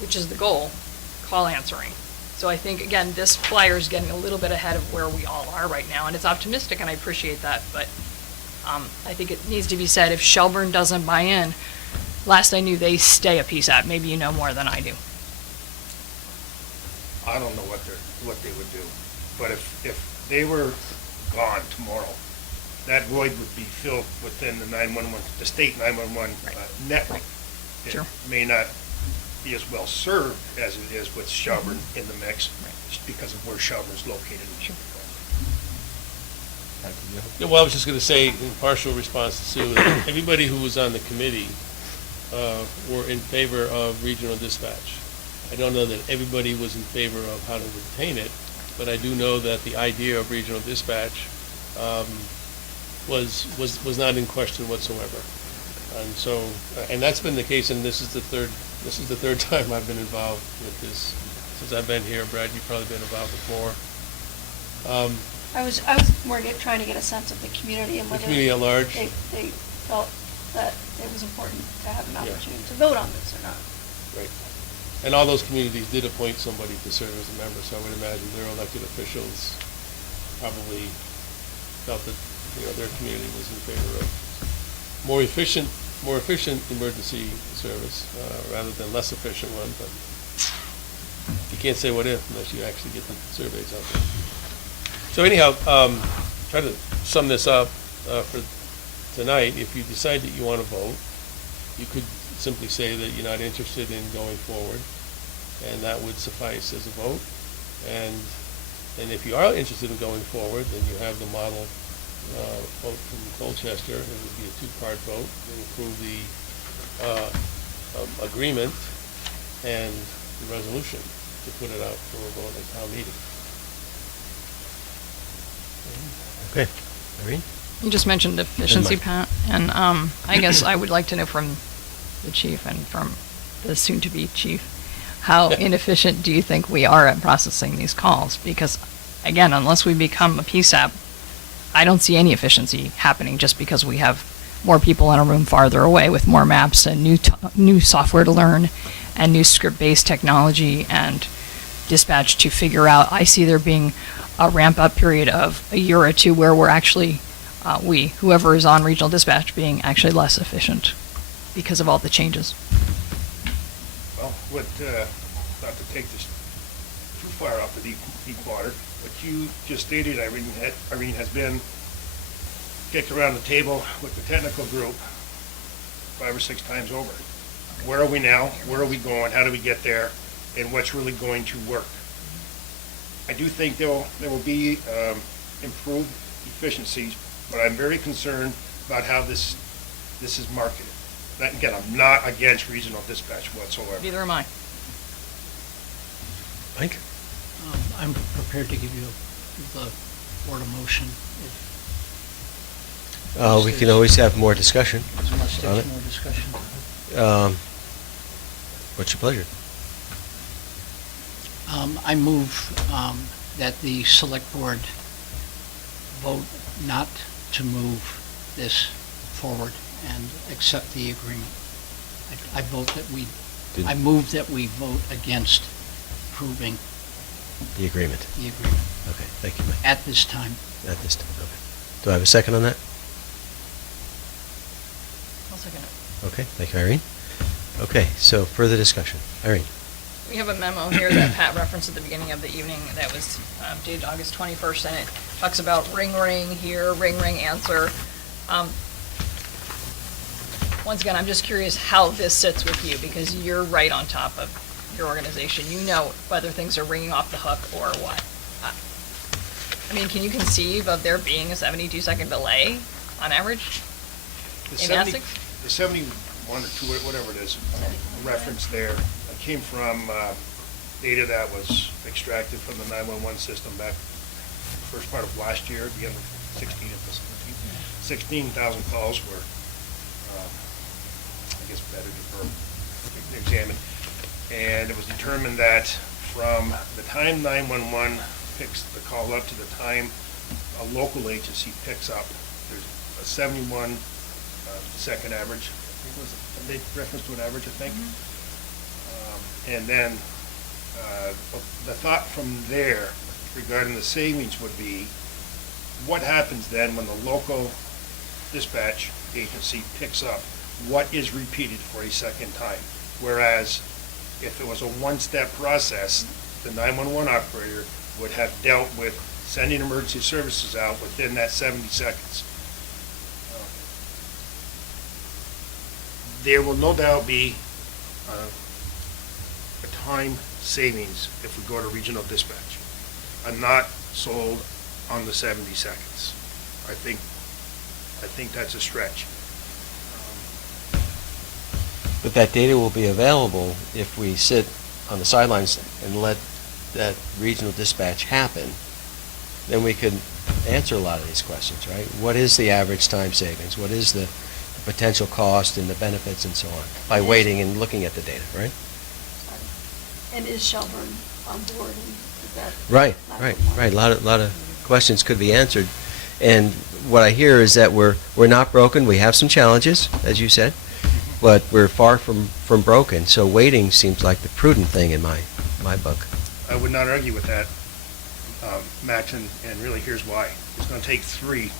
which is the goal, call answering. So I think, again, this flyer is getting a little bit ahead of where we all are right now, and it's optimistic, and I appreciate that, but I think it needs to be said, if Shelburne doesn't buy in, last I knew, they stay a PSAP. Maybe you know more than I do. I don't know what they would do, but if they were gone tomorrow, that void would be filled within the 911, the state 911 network. Sure. It may not be as well served as it is with Shelburne in the mix, just because of where Shelburne's located. Sure. Yeah, well, I was just going to say, in partial response to Sue, that everybody who was on the committee were in favor of regional dispatch. I don't know that everybody was in favor of how to retain it, but I do know that the idea of regional dispatch was not in question whatsoever. And so, and that's been the case, and this is the third time I've been involved with this since I've been here. Brad, you've probably been involved before. I was more trying to get a sense of the community and The whether community at large? they felt that it was important to have an Yeah. opportunity to vote on this or not. Right. And all those communities did appoint somebody to serve as a member, so I would imagine their elected officials probably felt that, their community was in favor of more efficient emergency service, rather than less efficient one, but you can't say what if unless you actually get the surveys out there. So anyhow, try to sum this up for tonight. If you decide that you want to vote, you could simply say that you're not interested in going forward, and that would suffice as a vote. And if you are interested in going forward, then you have the model vote from Colchester. It would be a two-part vote. It would approve the agreement and the resolution to put it out for a vote at town meeting. Okay. Irene? You just mentioned efficiency, Pat, and I guess I would like to know from the chief and from the soon-to-be chief, how inefficient do you think we are at processing these calls? Because, again, unless we become a PSAP, I don't see any efficiency happening just because we have more people in a room farther away with more maps and new software to learn and new script-based technology and dispatch to figure out. I see there being a ramp-up period of a year or two where we're actually, whoever is on regional dispatch, being actually less efficient because of all the changes. Well, not to take this too far off the deep water, what you just stated, Irene, has been kicked around the table with the technical group 5 or 6 times over. Where are we now? Where are we going? How do we get there? And what's really going to work? I do think there will be improved efficiencies, but I'm very concerned about how this is marketed. Again, I'm not against regional dispatch whatsoever. Neither am I. Mike? I'm prepared to give you the board a motion We can always have more discussion unless on there's it. more discussion. What's your pleasure? I move that the select board vote not to move this forward and accept the agreement. I move that we vote against approving The agreement. the agreement Okay, thank you, Mike. at this time. At this time, okay. Do I have a second on that? I'll second it. Okay, thank you, Irene. Okay, so further discussion. Irene? We have a memo here that Pat referenced at the beginning of the evening that was dated August 21st, and it talks about ring here, ring answer. Once again, I'm just curious how this sits with you, because you're right on top of your organization. You know whether things are ringing off the hook or what. I mean, can you conceive of there being a 72-second delay on average in Essex? The 71 or 2, whatever it is, reference there, came from data that was extracted from the 911 system back first part of last year, the end of 16 and 17. 16,000 calls were, I guess, better examined. And it was determined that from the time 911 picks the call up to the time a local agency picks up, there's a 71 second average. I think it was, they reference to an average, I think. And then the thought from there regarding the savings would be, what happens then when the local dispatch agency picks up? What is repeated for a second time? Whereas if it was a one-step process, the 911 operator would have dealt with sending emergency services out within that 70 seconds. There will no doubt be a time savings if we go to regional dispatch. I'm not sold on the 70 seconds. I think that's a stretch. But that data will be available if we sit on the sidelines and let that regional dispatch happen. Then we could answer a lot of these questions, right? What is the average time savings? What is the potential cost and the benefits and so on? By waiting and looking at the data, right? And is Shelburne on board? And is that Right. A lot of questions could be answered. And what I hear is that we're not broken. We have some challenges, as you said, but we're far from broken. So waiting seems like the prudent thing in my book. I would not argue with that, Max, and really here's why. It's going to take three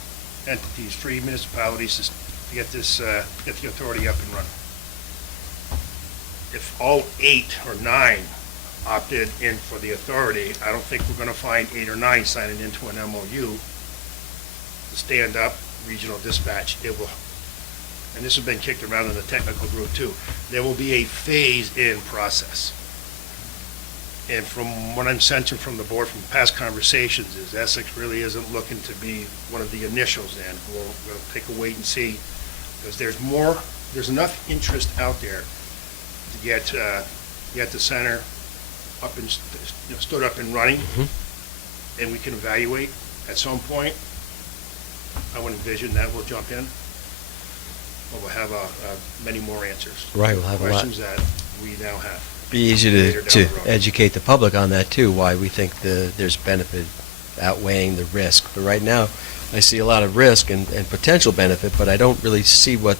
entities, three municipalities to get this, get the authority up and running. If all 8 or 9 opted in for the authority, I don't think we're going to find 8 or 9 signing into an MOU to stand up regional dispatch. It will, and this has been kicked around in the technical group too, there will be a phase-in process. And from what I'm sensing from the board from past conversations is Essex really isn't looking to be one of the initials in. We'll take a wait and see, because there's enough interest out there to get the center up and stood up and running, and we can evaluate at some point. I would envision that we'll jump in, but we'll have many more answers. Right, we'll have a lot. Questions that we now have. Be easy later to down the road. educate the public on that too, why we think there's benefit outweighing the risk. But right now, I see a lot of risk and potential benefit, but I don't really see what,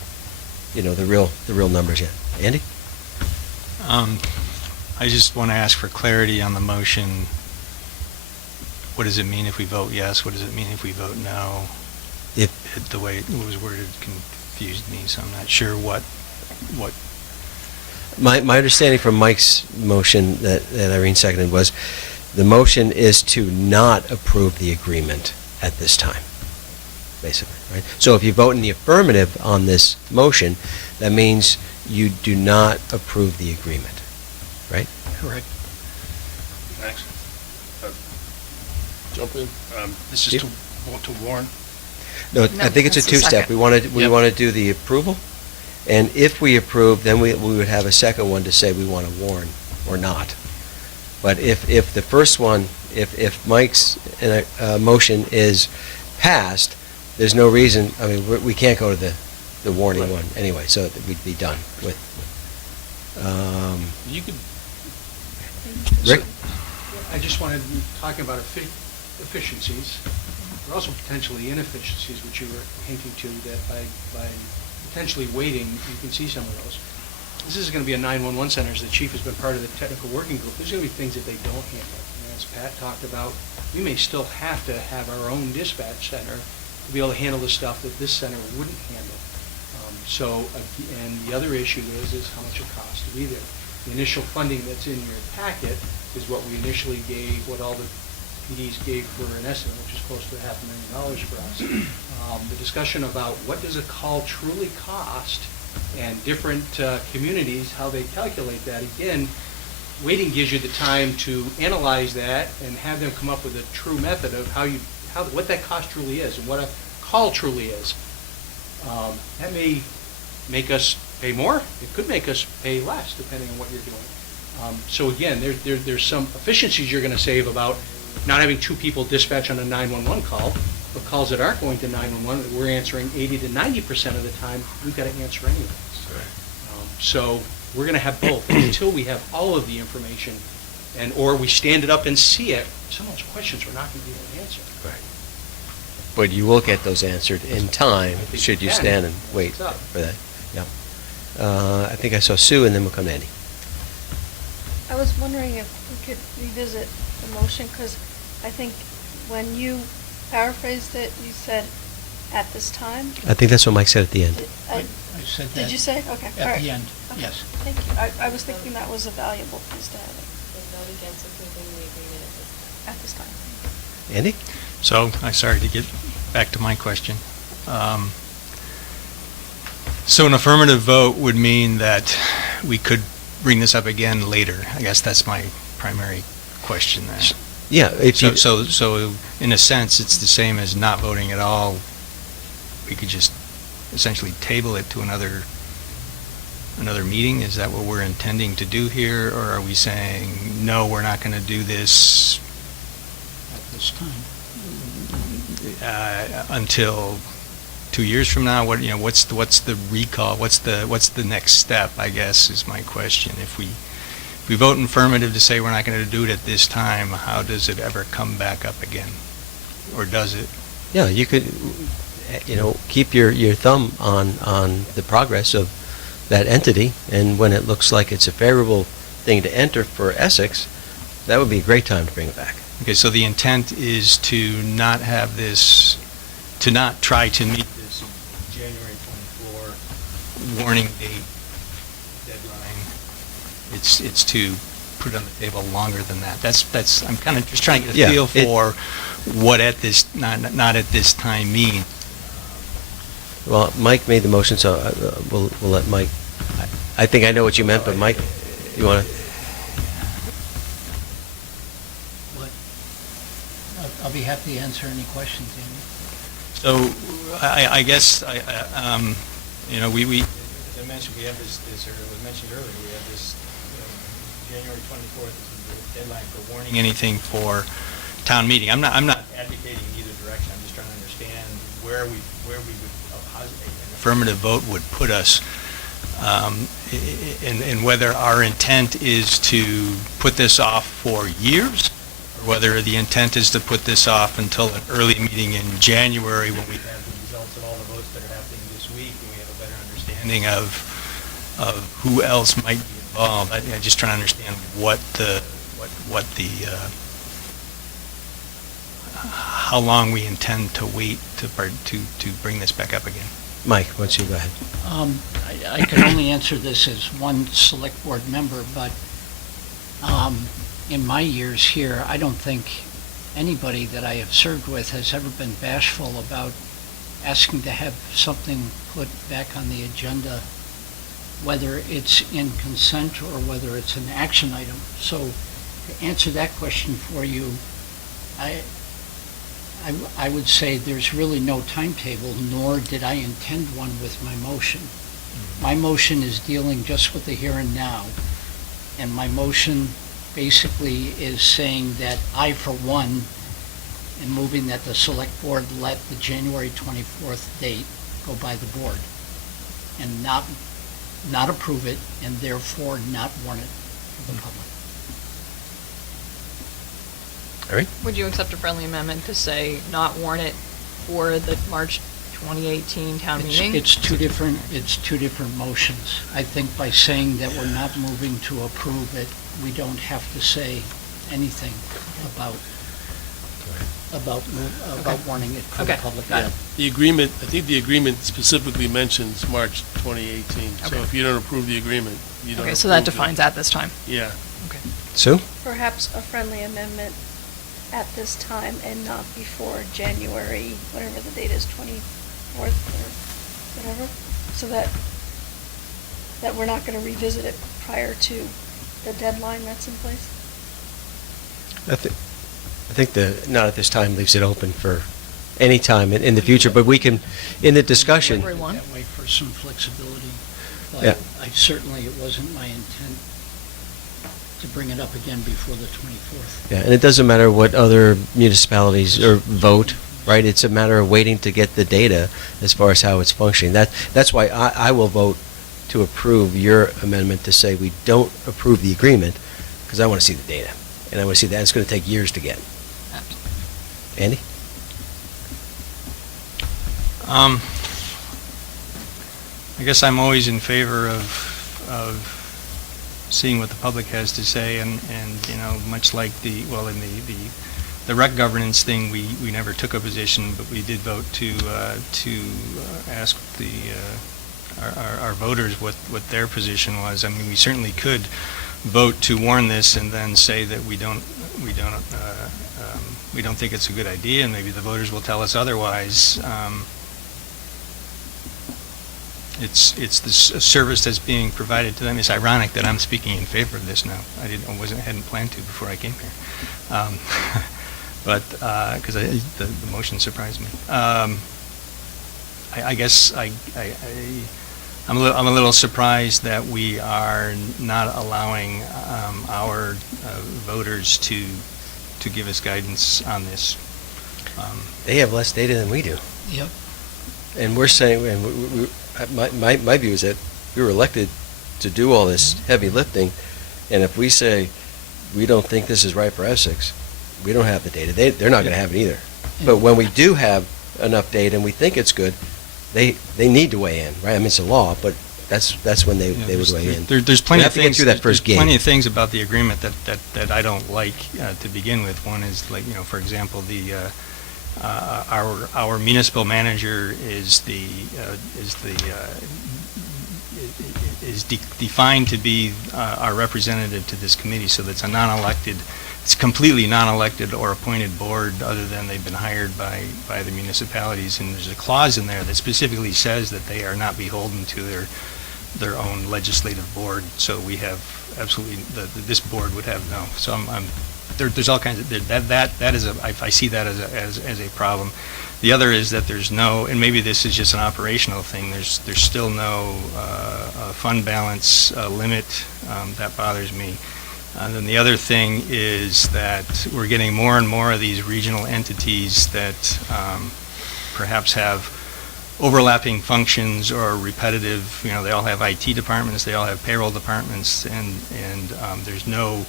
the real numbers yet. Andy? I just want to ask for clarity on the motion. What does it mean if we vote yes? What does it mean if we vote no? The way it was worded confused me, so I'm not sure what. My understanding from Mike's motion that Irene seconded was the motion is to not approve the agreement at this time, basically, right? So if you vote in the affirmative on this motion, that means you do not approve the agreement, right? Correct. Max? Jump in. This is to vote to warn. No, No, I think it's a that's the two-step. second. We want to do the approval, and if we approve, then we would have a second one to say we want to warn or not. But if the first one, if Mike's motion is passed, there's no reason, I mean, we can't go to the warning one anyway, so that we'd be done with. You could. Rick? I just wanted, talking about efficiencies, there are also potentially inefficiencies, which you were hinting to, that by potentially waiting, you can see some of those. This is going to be a 911 center, as the chief has been part of the technical working group. There's going to be things that they don't handle. And as Pat talked about, we may still have to have our own dispatch center to be able to handle the stuff that this center wouldn't handle. And the other issue is how much it costs to be there. The initial funding that's in your packet is what we initially gave, what all the PDs gave for an estimate, which is close to $500,000 for us. The discussion about what does a call truly cost, and different communities, how they calculate that. Again, waiting gives you the time to analyze that and have them come up with a true method of what that cost truly is and what a call truly is. That may make us pay more. It could make us pay less, depending on what you're doing. So again, there's some efficiencies you're going to save about not having 2 people dispatch on a 911 call. But calls that aren't going to 911, that we're answering 80 to 90% of the time, we've got to answer anyways. So we're going to have both. And until we have all of the information, or we stand it up and see it, some of those questions we're not going to be able to answer. Right. But you will get those answered in time, I think should we you can. stand and wait What's up? for that. Yeah. I think I saw Sue, and then we'll come to Andy. I was wondering if we could revisit the motion, because I think when you paraphrased it, you said, "at this time." I think that's what Mike said at the end. I said that. Did you say? Okay, all right. At the end, Okay, yes. Thank you. I was thinking that was a valuable piece to have Vote against approving the agreement at this time. at this time. Andy? So, I'm sorry to get back to my question. So an affirmative vote would mean that we could bring this up again later. I guess that's my primary question there. Yeah, if So, you, so in a sense, it's the same as not voting at all. We could just essentially table it to another meeting? Is that what we're intending to do here? Or are we saying, no, we're not going to do this At this time. until 2 years from now? What's the recall? What's the next step, I guess, is my question. If we vote affirmative to say we're not going to do it at this time, how does it ever come back up again? Or does it? yeah, you could, keep your thumb on the progress of that entity, and when it looks like it's a favorable thing to enter for Essex, that would be a great time to bring it back. Okay, so the intent is to not have this, to not try to meet this January 24 warning date deadline. It's to put it on the table longer than that. That's I'm kind of just trying to get a Yeah, feel it- for what at this, not at this time means. Well, Mike made the motion, so we'll let Mike, I think I know what you meant, but Mike, you want to? What? I'll be happy to answer any questions, Andy. So, I guess, we, as I mentioned, we have this, or it was mentioned earlier, we have this, January 24th is the deadline for warning anything for town meeting. I'm not advocating either direction, I'm just trying to understand where we would, an affirmative vote would put us, and whether our intent is to put this off for years, or whether the intent is to put this off until an early meeting in January when we have the results of all the votes that are happening this week and we have a better understanding of who else might be involved. I'm just trying to understand how long we intend to wait to bring this back up again. Mike, why don't you go ahead? I can only answer this as one select board member, but in my years here, I don't think anybody that I have served with has ever been bashful about asking to have something put back on the agenda, whether it's in consent or whether it's an action item. So to answer that question for you, I would say there's really no timetable, nor did I intend one with my motion. My motion is dealing just with the here and now, and my motion basically is saying that I, for one, am moving that the select board let the January 24th date go by the board and not approve it, and therefore not warn it to the public. All right? Would you accept a friendly amendment to say not warn it for the March 2018 town meeting? It's two different motions. I think by saying that we're not moving to approve it, we don't have to say anything about warning it for the Okay. public. Got it. The agreement, I think the agreement specifically mentions March 2018. So Okay. if you don't approve the agreement, you don't Okay, so that approve it. defines at this time. Yeah. Okay. Sue? Perhaps a friendly amendment at this time and not before January, whatever the date is, 24th or whatever, so that we're not going to revisit it prior to the deadline that's in place? I think the not at this time leaves it open for any time in the future, but we can, in the discussion. February 1? That way for some flexibility. Yeah. But it wasn't my intent to bring it up again before the 24th. Yeah, and it doesn't matter what other municipalities or vote, right? It's a matter of waiting to get the data as far as how it's functioning. That's why I will vote to approve your amendment to say we don't approve the agreement, because I want to see the data. And I want to see that. It's going to take years to get. Andy? I guess I'm always in favor of seeing what the public has to say, and you know, much like in the rec governance thing, we never took a position, but we did vote to ask our voters what their position was. I mean, we certainly could vote to warn this and then say that we don't think it's a good idea, and maybe the voters will tell us otherwise. It's the service that's being provided to them. It's ironic that I'm speaking in favor of this now. Hadn't planned to before I came here, but because the motion surprised me. I guess I'm a little surprised that we are not allowing our voters to give us guidance on this. They have less data than we do. Yep. And we're saying, and my view is that we were elected to do all this heavy lifting, and if we say we don't think this is right for Essex, we don't have the data. They're not going to have it either. But when we do have enough data and we think it's good, they need to weigh in, right? I mean, it's a law, but that's when they would weigh in. There's plenty of things. Get through that first there's game. Plenty of things about the agreement that I don't like to begin with. One is, like, you know, for example, our municipal manager is defined to be our representative to this committee, so that's a non-elected. It's completely non-elected or appointed board, other than they've been hired by the municipalities, and there's a clause in there that specifically says that they are not beholden to their own legislative board. So we have absolutely this board would have no. So there's all kinds of that is I see that as a problem. The other is that there's no, and maybe this is just an operational thing. There's still no fund balance limit. That bothers me. And then the other thing is that we're getting more and more of these regional entities that perhaps have overlapping functions or repetitive. You know, they all have IT departments, they all have payroll departments, and there's no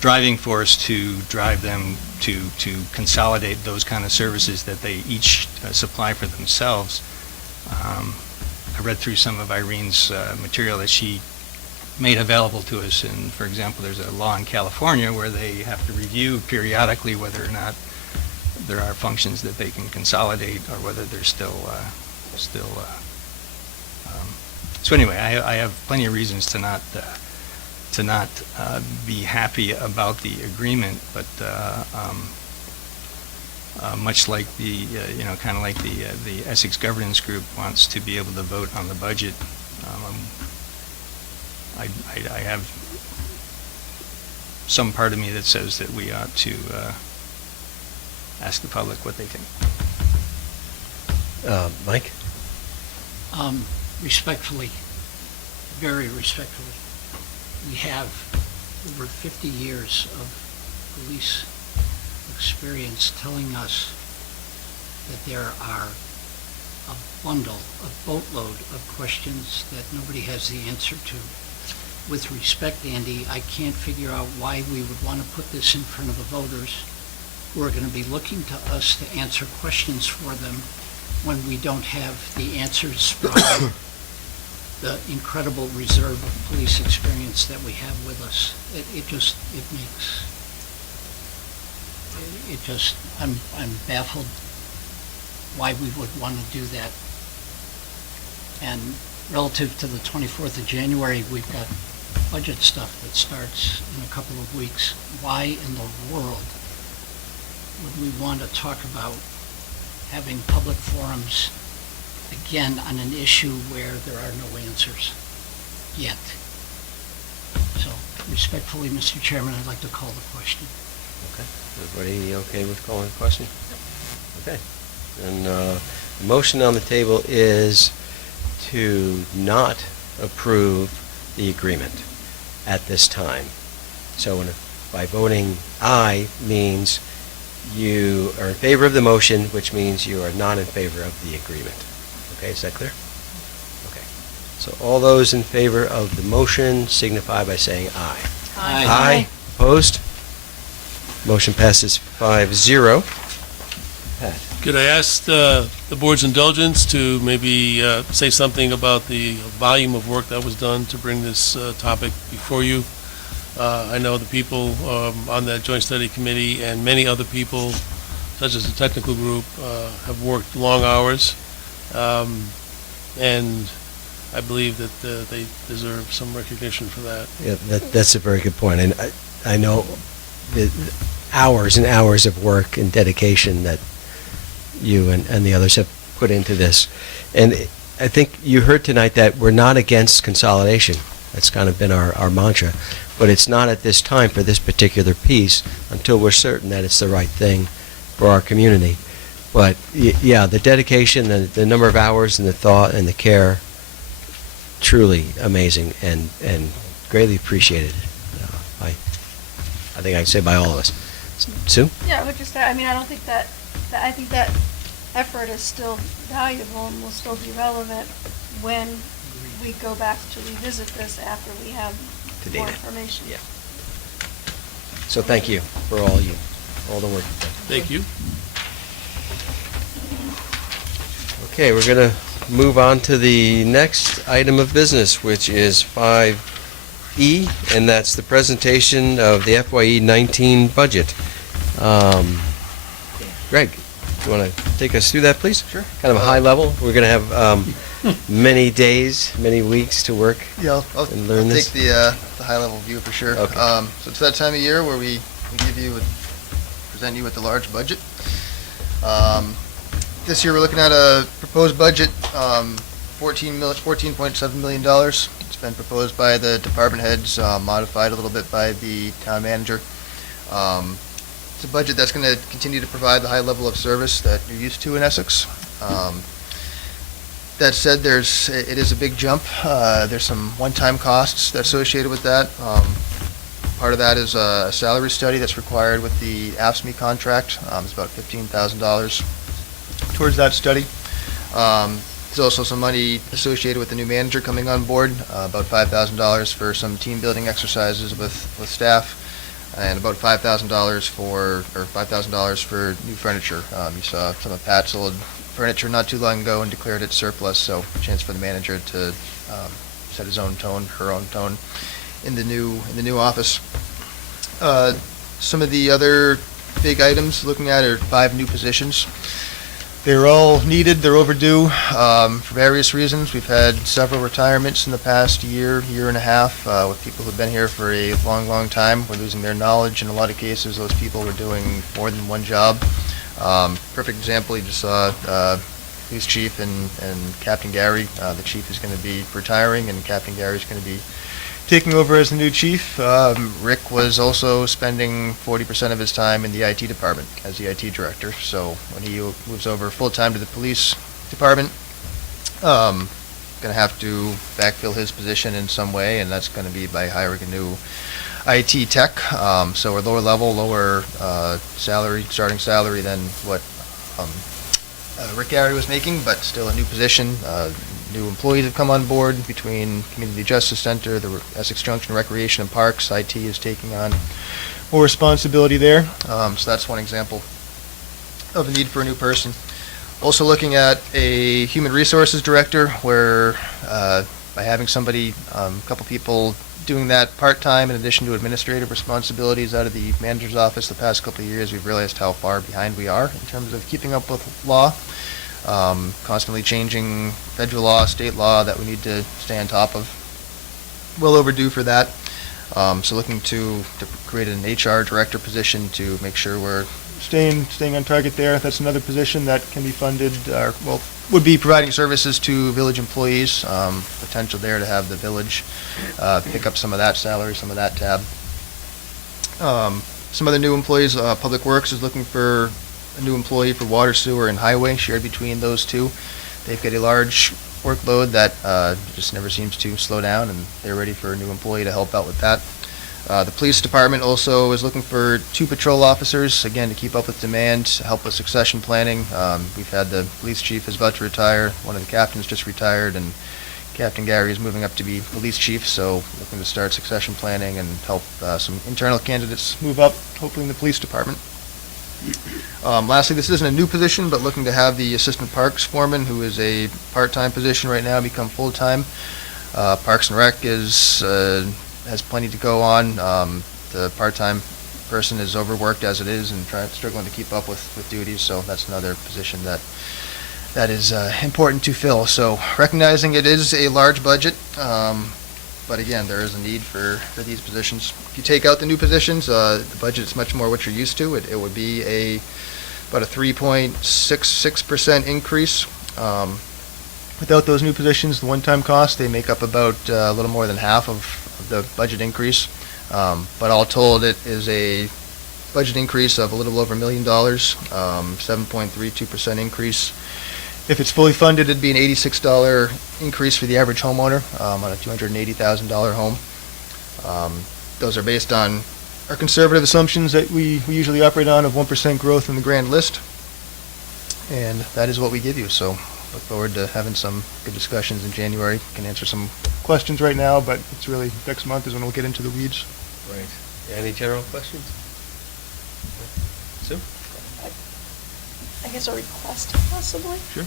driving force to drive them to consolidate those kind of services that they each supply for themselves. I read through some of Irene's material that she made available to us, and for example, there's a law in California where they have to review periodically whether or not there are functions that they can consolidate, or whether they're still. So anyway, I have plenty of reasons to not be happy about the agreement, but much like kind of like the Essex Governance Group wants to be able to vote on the budget. I have some part of me that says that we ought to ask the public what they think. Mike? Respectfully, very respectfully, we have over 50 years of police experience telling us that there are a boatload of questions that nobody has the answer to. With respect, Andy, I can't figure out why we would want to put this in front of the voters who are going to be looking to us to answer questions for them when we don't have the answers from the incredible reserve of police experience that we have with us. I'm baffled why we would want to do that. And relative to the 24th of January, we've got budget stuff that starts in a couple of weeks. Why in the world would we want to talk about having public forums again on an issue where there are no answers yet? So respectfully, Mr. Chairman, I'd like to call the question. Okay. Everybody okay with calling the question? Okay. And the motion on the table is to not approve the agreement at this time. So by voting aye means you are in favor of the motion, which means you are not in favor of the agreement. Okay, is that clear? Okay. So all those in favor of the motion signify by saying aye. Aye. Aye. Opposed? Motion passes 5-0. Pat? Could I ask the board's indulgence to maybe say something about the volume of work that was done to bring this topic before you? I know the people on that joint study committee and many other people, such as the technical group, have worked long hours. And I believe that they deserve some recognition for that. Yeah, that's a very good point. And I know the hours and hours of work and dedication that you and the others have put into this. And I think you heard tonight that we're not against consolidation. That's kind of been our mantra. But it's not at this time for this particular piece until we're certain that it's the right thing for our community. But yeah, the dedication, the number of hours and the thought and the care, truly amazing and greatly appreciated. I think I can say by all of us. Sue? Yeah, I would just, I mean, I don't think I think that effort is still valuable and will still be relevant when we go back to revisit this after we have The more data. information. Yeah. So thank you for all the work you've done. Thank you. Okay, we're going to move on to the next item of business, which is 5E, and that's the presentation of the FYE 19 budget. Greg, you want to take us through that, please? Sure. Kind of a high level. We're going to have many days, many weeks to work Yeah, I'll and learn this. take the high-level view for sure. Okay. So it's that time of year where we present you with the large budget. This year, we're looking at a proposed budget, $14.7 million. It's been proposed by the department heads, modified a little bit by the town manager. It's a budget that's going to continue to provide the high level of service that you're used to in Essex. That said, it is a big jump. There's some one-time costs associated with that. Part of that is a salary study that's required with the AFSCME contract. It's about $15,000 towards that study. There's also some money associated with the new manager coming on board, about $5,000 for some team building exercises with staff, and about $5,000 for new furniture. You saw some of Pat's old furniture not too long ago and declared it surplus, so a chance for the manager to set his own tone, her own tone in the new office. Some of the other big items looking at are 5 new positions. They're all needed, they're overdue for various reasons. We've had several retirements in the past year and a half with people who've been here for a long, long time. We're losing their knowledge. In a lot of cases, those people were doing more than one job. Perfect example, you just saw police chief and Captain Gary. The chief is going to be retiring and Captain Gary is going to be taking over as the new chief. Rick was also spending 40% of his time in the IT department as the IT director. So when he moves over full-time to the police department, going to have to backfill his position in some way, and that's going to be by hiring a new IT tech. So a lower level, lower starting salary than what Rick Gary was making, but still a new position. New employees have come on board between Community Justice Center, the Essex Junction Recreation and Parks. IT is taking on more responsibility there. So that's one example of a need for a new person. Also looking at a human resources director where by having somebody, a couple people doing that part-time in addition to administrative responsibilities out of the manager's office the past couple of years, we've realized how far behind we are in terms of keeping up with law. Constantly changing federal law, state law that we need to stay on top of. Well overdue for that. So looking to create an HR director position to make sure we're staying on target there. That's another position that can be funded, would be providing services to village employees. Potential there to have the village pick up some of that salary, some of that tab. Some other new employees, Public Works is looking for a new employee for water, sewer, and highway, shared between those two. They've got a large workload that just never seems to slow down, and they're ready for a new employee to help out with that. The police department also is looking for 2 patrol officers, again, to keep up with demand, to help with succession planning. We've had the police chief is about to retire, one of the captains just retired, and Captain Gary is moving up to be police chief, so looking to start succession planning and help some internal candidates move up, hopefully in the police department. Lastly, this isn't a new position, but looking to have the assistant parks foreman, who is a part-time position right now, become full-time. Parks and Rec has plenty to go on. The part-time person is overworked as it is and struggling to keep up with duties, so that's another position that is important to fill. So recognizing it is a large budget, but again, there is a need for these positions. If you take out the new positions, the budget is much more what you're used to. It would be about a 3.66% increase. Without those new positions, the one-time cost, they make up about a little more than half of the budget increase. But all told, it is a budget increase of a little over $1 million, 7.32% increase. If it's fully funded, it'd be an $86 increase for the average homeowner on a $280,000 home. Those are based on our conservative assumptions that we usually operate on of 1% growth in the grand list. And that is what we give you. So look forward to having some good discussions in January. Can answer some questions right now, but it's really next month is when we'll get into the weeds. Right. Any general questions? Sue? I guess a request possibly. Sure.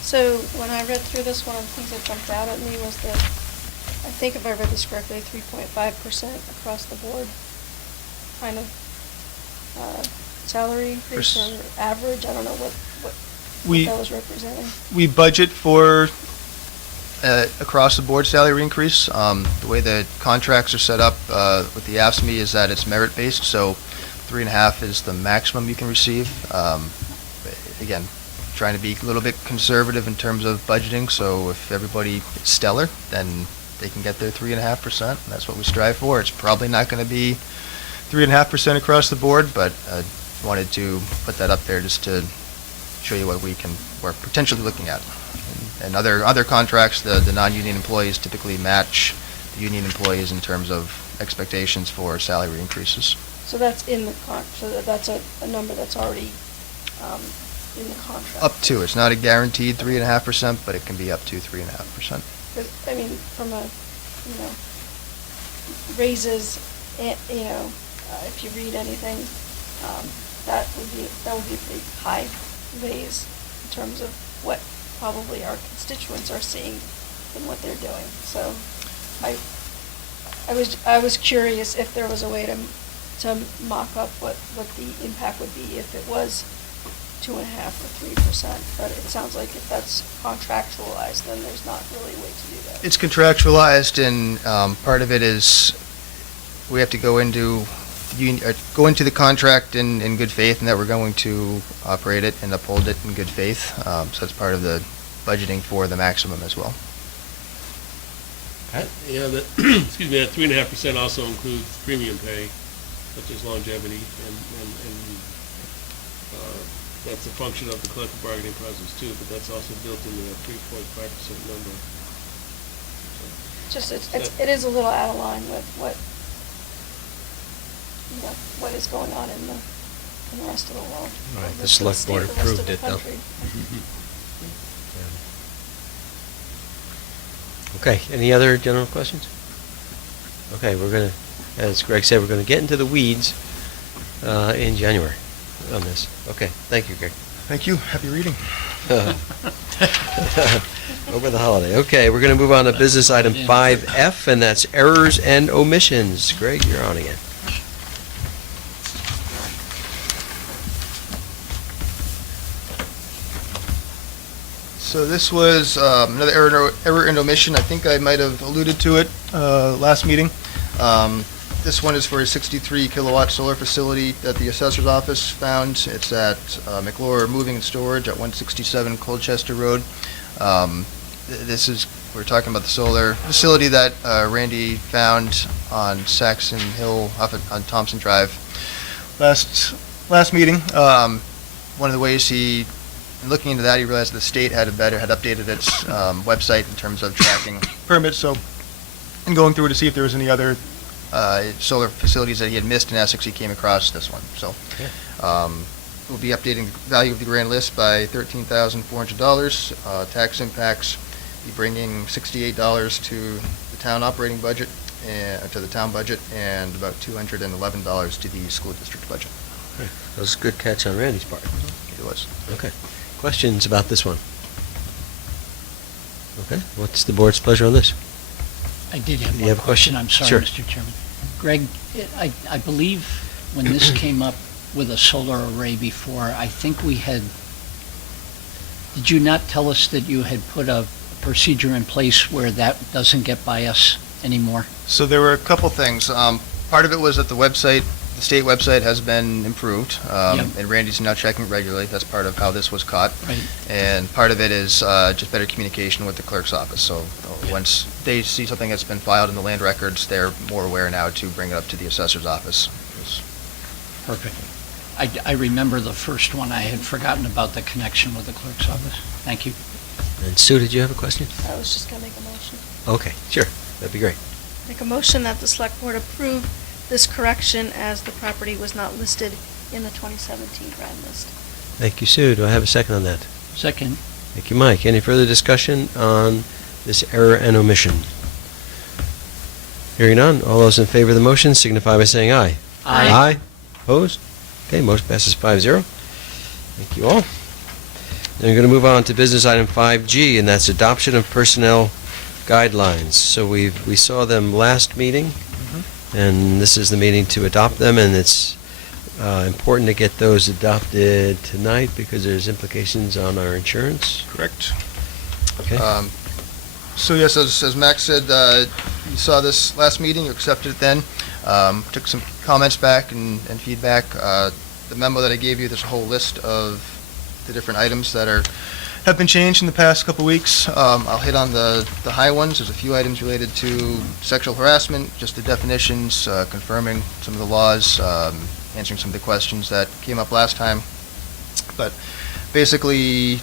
So when I read through this, one of the things that jumped out at me was that, I think if I read this correctly, 3.5% across the board kind of salary increase or average. I don't know what that was representing. We budget for across the board salary increase. The way the contracts are set up with the AFSCME is that it's merit based, so 3.5 is the maximum you can receive. Again, trying to be a little bit conservative in terms of budgeting, so if everybody is stellar, then they can get their 3.5%, and that's what we strive for. It's probably not going to be 3.5% across the board, but I wanted to put that up there just to show you what we're potentially looking at. And other contracts, the non-union employees typically match the union employees in terms of expectations for salary increases. So that's in the so that's a number that's already in the contract. Up to. It's not a guaranteed 3.5%, but it can be up to 3.5%. I mean, from a, raises, if you read anything, that would be a pretty high raise in terms of what probably our constituents are seeing and what they're doing. So I was curious if there was a way to mock up what the impact would be if it was 2.5 or 3%, but it sounds like if that's contractualized, then there's not really a way to do that. It's contractualized, and part of it is we have to go into the contract in good faith, and that we're going to operate it and uphold it in good faith. So that's part of the budgeting for the maximum as well. Yeah, that 3.5% also includes premium pay, such as longevity, and that's a function of the collective bargaining process too, but that's also built into that 3.5% number. It is a little out of line with what is going on in the rest of the world. Right, the rest of select board state, the rest of approved the it, though. country. Okay, any other general questions? Okay, we're going to, as Greg said, we're going to get into the weeds in January on this. Okay, thank you, Greg. Thank you. Happy reading. Over the holiday. Okay, we're going to move on to business item 5F, and that's errors and omissions. Greg, you're on again. So this was another error and omission. I think I might have alluded to it last meeting. This one is for a 63 kilowatt solar facility that the assessor's office found. It's at McClure Moving and Storage at 167 Colchester Road. We're talking about the solar facility that Randy found on Saxon Hill on Thompson Drive last meeting. One of the ways in looking into that, he realized the state had updated its website in terms of tracking permits. So, in going through to see if there was any other solar facilities that he had missed in Essex, he came across this one. So we'll be updating the value of the grand list by $13,400. Tax impacts be bringing $68 to the town operating budget, and to the town budget, and about $211 to the school district budget. That was a good catch on Randy's part. It was. Okay. Questions about this one? Okay, what's the board's pleasure on this? I did have You one have a question? question. I'm sorry, Sure. Mr. Chairman. Greg, I believe when this came up with a solar array before, I think we had, did you not tell us that you had put a procedure in place where that doesn't get by us anymore? So there were a couple things. Part of it was that the state website has been improved, Yep. and Randy's now checking it regularly. That's part of how this was caught. Right. And part of it is just better communication with the clerk's office. So once they see something that's been filed in the land records, they're more aware now to bring it up to the assessor's office. Perfect. I remember the first one. I had forgotten about the connection with the clerk's office. Thank you. And Sue, did you have a question? I was just gonna make a motion. Okay, sure, that'd be great. Make a motion that the select board approve this correction as the property was not listed in the 2017 grand list. Thank you, Sue. Do I have a second on that? Second. Thank you, Mike. Any further discussion on this error and omission? Hearing none, all those in favor of the motion signify by saying aye. Aye. Aye. Opposed? Okay, motion passes 5-0. Thank you all. Then we're going to move on to business item 5G, and that's adoption of personnel guidelines. So we saw them last meeting, and this is the meeting to adopt them, and it's important to get those adopted tonight because there's implications on our insurance. Correct. Okay. So yes, as Max said, you saw this last meeting, you accepted it then. Took some comments back and feedback. The memo that I gave you, there's a whole list of the different items that have been changed in the past couple weeks. I'll hit on the high ones. There's a few items related to sexual harassment, just the definitions, confirming some of the laws, answering some of the questions that came up last time. But basically,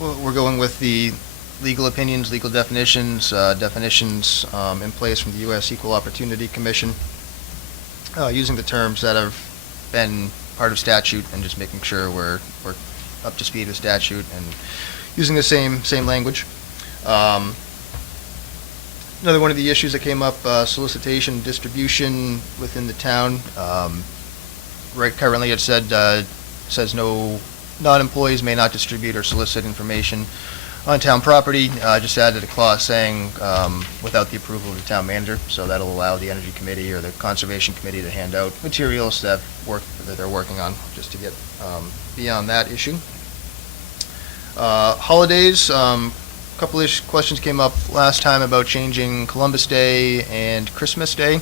we're going with the legal opinions, legal definitions, definitions in place from the U.S. Equal Opportunity Commission, using the terms that have been part of statute and just making sure we're up to speed with statute and using the same language. Another one of the issues that came up, solicitation, distribution within the town. Right, currently it says no non-employees may not distribute or solicit information on town property. Just added a clause saying without the approval of the town manager, so that'll allow the energy committee or the conservation committee to hand out materials that they're working on, just to get beyond that issue. Holidays, a couple of questions came up last time about changing Columbus Day and Christmas Day.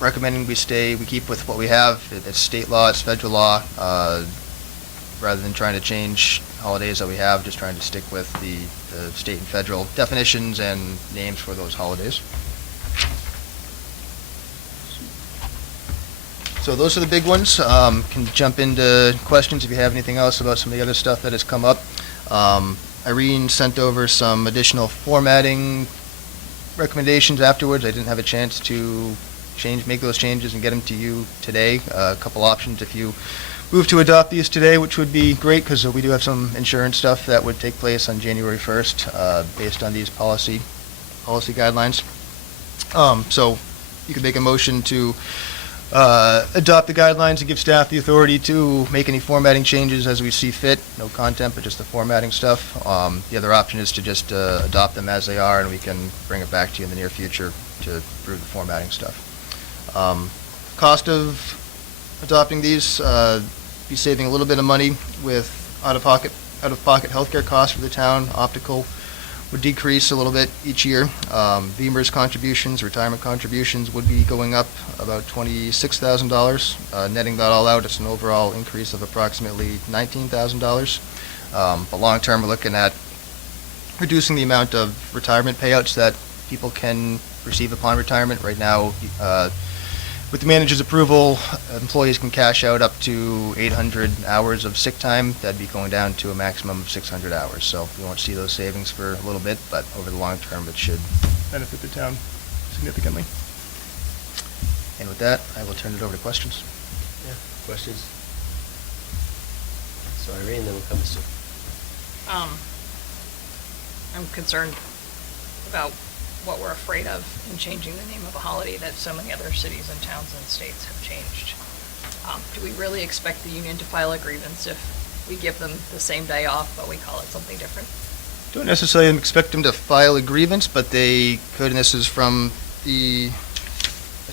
Recommending we keep with what we have. It's state law, it's federal law. Rather than trying to change holidays that we have, just trying to stick with the state and federal definitions and names for those holidays. So those are the big ones. Can jump into questions if you have anything else about some of the other stuff that has come up. Irene sent over some additional formatting recommendations afterwards. I didn't have a chance to make those changes and get them to you today. A couple options if you move to adopt these today, which would be great because we do have some insurance stuff that would take place on January 1st based on these policy guidelines. So you could make a motion to adopt the guidelines and give staff the authority to make any formatting changes as we see fit. No content, but just the formatting stuff. The other option is to just adopt them as they are, and we can bring it back to you in the near future to approve the formatting stuff. Cost of adopting these, be saving a little bit of money with out-of-pocket healthcare costs for the town. Optical would decrease a little bit each year. Beamer's contributions, retirement contributions would be going up about $26,000. Netting that all out, it's an overall increase of approximately $19,000. But long-term, we're looking at reducing the amount of retirement payouts that people can receive upon retirement. Right now, with the manager's approval, employees can cash out up to 800 hours of sick time. That'd be going down to a maximum of 600 hours. So we won't see those savings for a little bit, but over the long term, it should benefit the town significantly. And with that, I will turn it over to questions. Yeah, questions? So Irene, then we'll come to Sue. I'm concerned about what we're afraid of in changing the name of a holiday that so many other cities and towns and states have changed. Do we really expect the union to file a grievance if we give them the same day off, but we call it something different? Don't necessarily expect them to file a grievance, but they could, and this is from the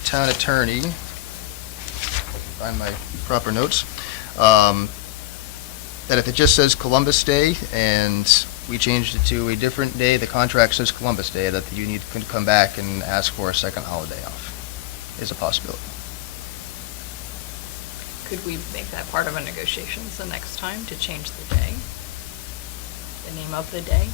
town attorney, if I can find my proper notes, that if it just says Columbus Day and we changed it to a different day, the contract says Columbus Day, that the union could come back and ask for a second holiday off, is a possibility. Could we make that part of our negotiations the next time to change the day? The name of the day?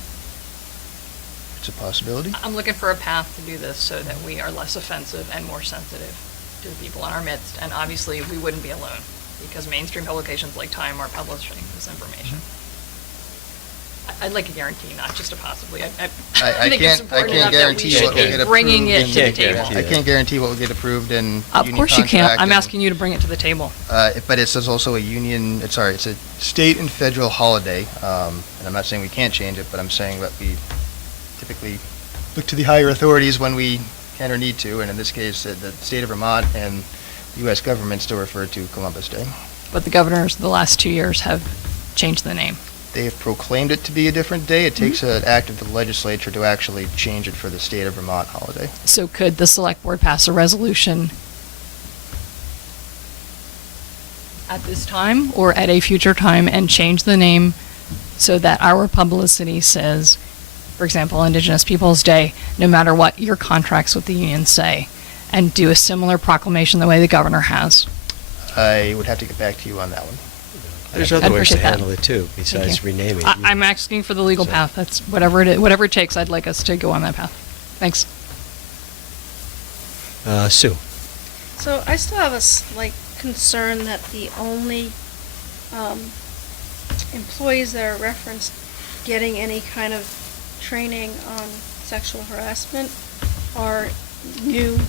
It's a possibility. I'm looking for a path to do this so that we are less offensive and more sensitive to the people in our midst. And obviously, we wouldn't be alone because mainstream publications like Time are publishing this information. I'd like a guarantee, not just a possibly. I think it's important enough that we should be bringing it to the table. I can't guarantee what will get approved in the Of union course you can't. contract I'm and- asking you to bring it to the table. But it says also a union, it's a state and federal holiday, and I'm not saying we can't change it, but I'm saying that we typically look to the higher authorities when we can or need to, and in this case, the state of Vermont and the U.S. government still refer to Columbus Day. But the governors the last 2 years have changed the name. They have proclaimed it to be a different day. It takes an act of the legislature to actually change it for the state of Vermont holiday. So could the select board pass a resolution at this time or at a future time and change the name so that our publicity says, for example, Indigenous Peoples' Day, no matter what your contracts with the union say, and do a similar proclamation the way the governor has? I would have to get back to you on that one. There's I'd other ways to appreciate that. handle it too, besides Thank you. renaming it. I'm asking for the legal So- path. That's whatever it takes. I'd like us to go on that path. Thanks. Sue? So I still have a slight concern that the only employees that are referenced getting any kind of training on sexual harassment are new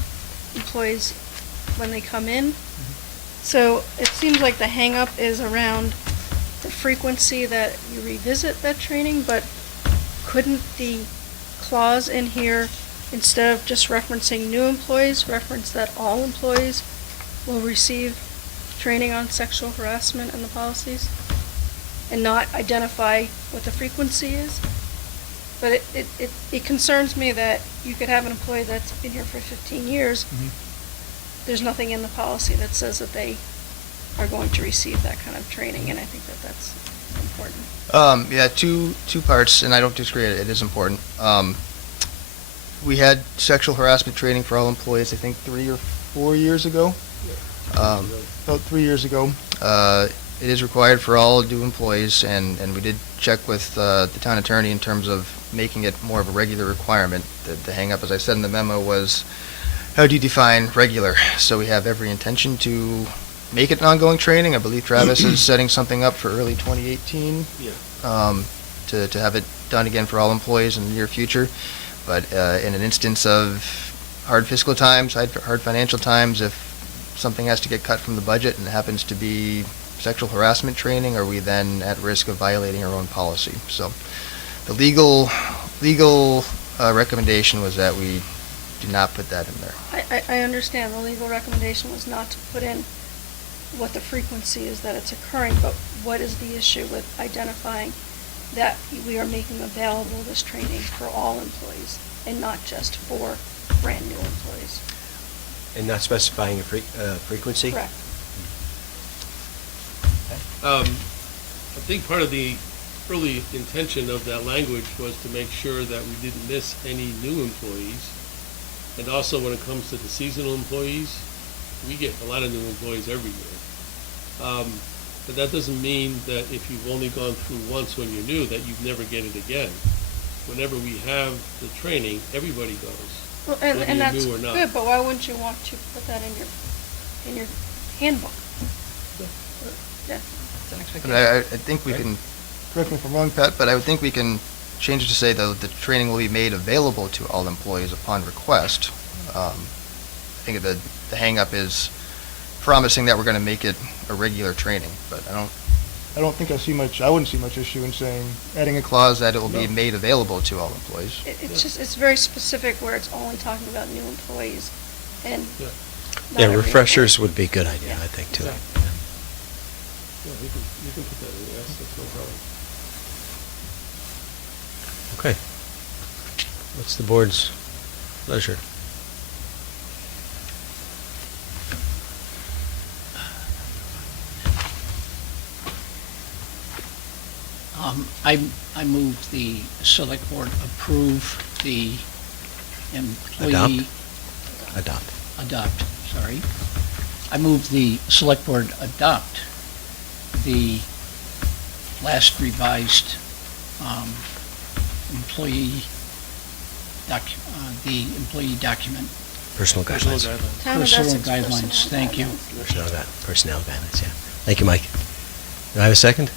employees when they come in. So it seems like the hang-up is around the frequency that you revisit that training, but couldn't the clause in here, instead of just referencing new employees, reference that all employees will receive training on sexual harassment and the policies? And not identify what the frequency is? But it concerns me that you could have an employee that's been here for 15 years. There's nothing in the policy that says that they are going to receive that kind of training, and I think that that's important. Yeah, two parts, and I don't disagree, it is important. We had sexual harassment training for all employees, I think 3 or 4 years ago. About 3 years ago. It is required for all new employees, and we did check with the town attorney in terms of making it more of a regular requirement. The hang-up, as I said in the memo, was how do you define regular? So we have every intention to make it an ongoing training. I believe Travis is setting something up for early 2018. Yeah. To have it done again for all employees in the near future. But in an instance of hard fiscal times, hard financial times, if something has to get cut from the budget and it happens to be sexual harassment training, are we then at risk of violating our own policy? So the legal recommendation was that we do not put that in there. I understand the legal recommendation was not to put in what the frequency is that it's occurring, but what is the issue with identifying that we are making available this training for all employees and not just for brand new employees? And not specifying a frequency? Correct. I think part of the early intention of that language was to make sure that we didn't miss any new employees. And also when it comes to the seasonal employees, we get a lot of new employees every year. But that doesn't mean that if you've only gone through once when you're new, that you'd never get it again. Whenever we have the training, everybody goes. Well, whether and you're that's new or not. good, but why wouldn't you want to put that in your handbook? Yeah. It's an I expectation. mean, I think we can, correct me if I'm wrong, Pat, but I would think we can change it to say that the training will be made available to all employees upon request. I think the the hangup is promising that we're going to make it a regular training, but I wouldn't see much issue in saying, adding a clause that it will be No. made available to all employees. It's just, it's very specific where it's only talking about new employees and. Yeah. not Yeah, every refreshers employee. would be a good idea, I think, too. Exactly. Yeah, you can put that in, yes, that's no problem. Okay. What's the board's pleasure? I move the select board approve the employee. Adopt, sorry. I move the select board adopt the last revised, employee the employee document. Personal Personal guidelines. guidelines. Town of Personal Essex guidelines, personnel thank you. guidelines. Personnel guidelines, yeah. Thank you, Mike. Do I have a second?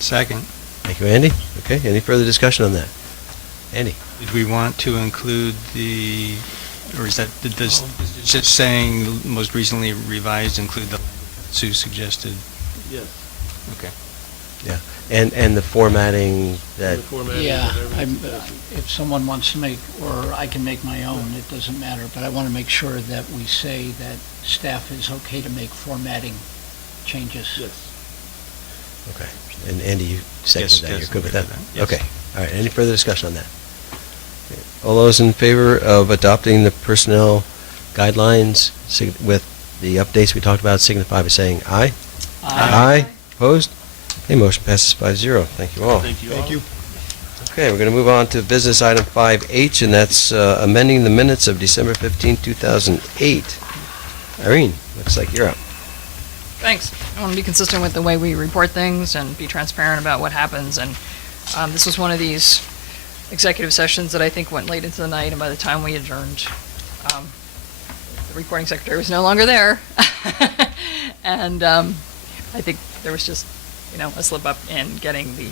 Second, Thank you, Andy. Okay, any further discussion on that? Andy? did we want to include or is that, just saying most recently revised include the Sue suggested? Yes. Okay. Yeah, and the formatting that, The formatting of Yeah, everything. if someone wants to make, or I can make my own, it doesn't matter, but I want to make sure that we say that staff is okay to make formatting changes. Yes. okay. And Andy, you seconded Yes, that, yes, you're good I'm with good that? with that, yes. Okay, all right, any further discussion on that? Okay. All those in favor of adopting the personnel guidelines with the updates we talked about signify by saying aye. Aye. Opposed? Okay, motion passes 5-0. Thank you all. Thank you all. Okay, we're going to move on to business item 5H, and that's amending the minutes of December 15, 2008. Irene, looks like you're up. Thanks. I want to be consistent with the way we report things and be transparent about what happens. And this was one of these executive sessions that I think went late into the night, and by the time we adjourned, the recording secretary was no longer there. And I think there was just, a slip up in getting the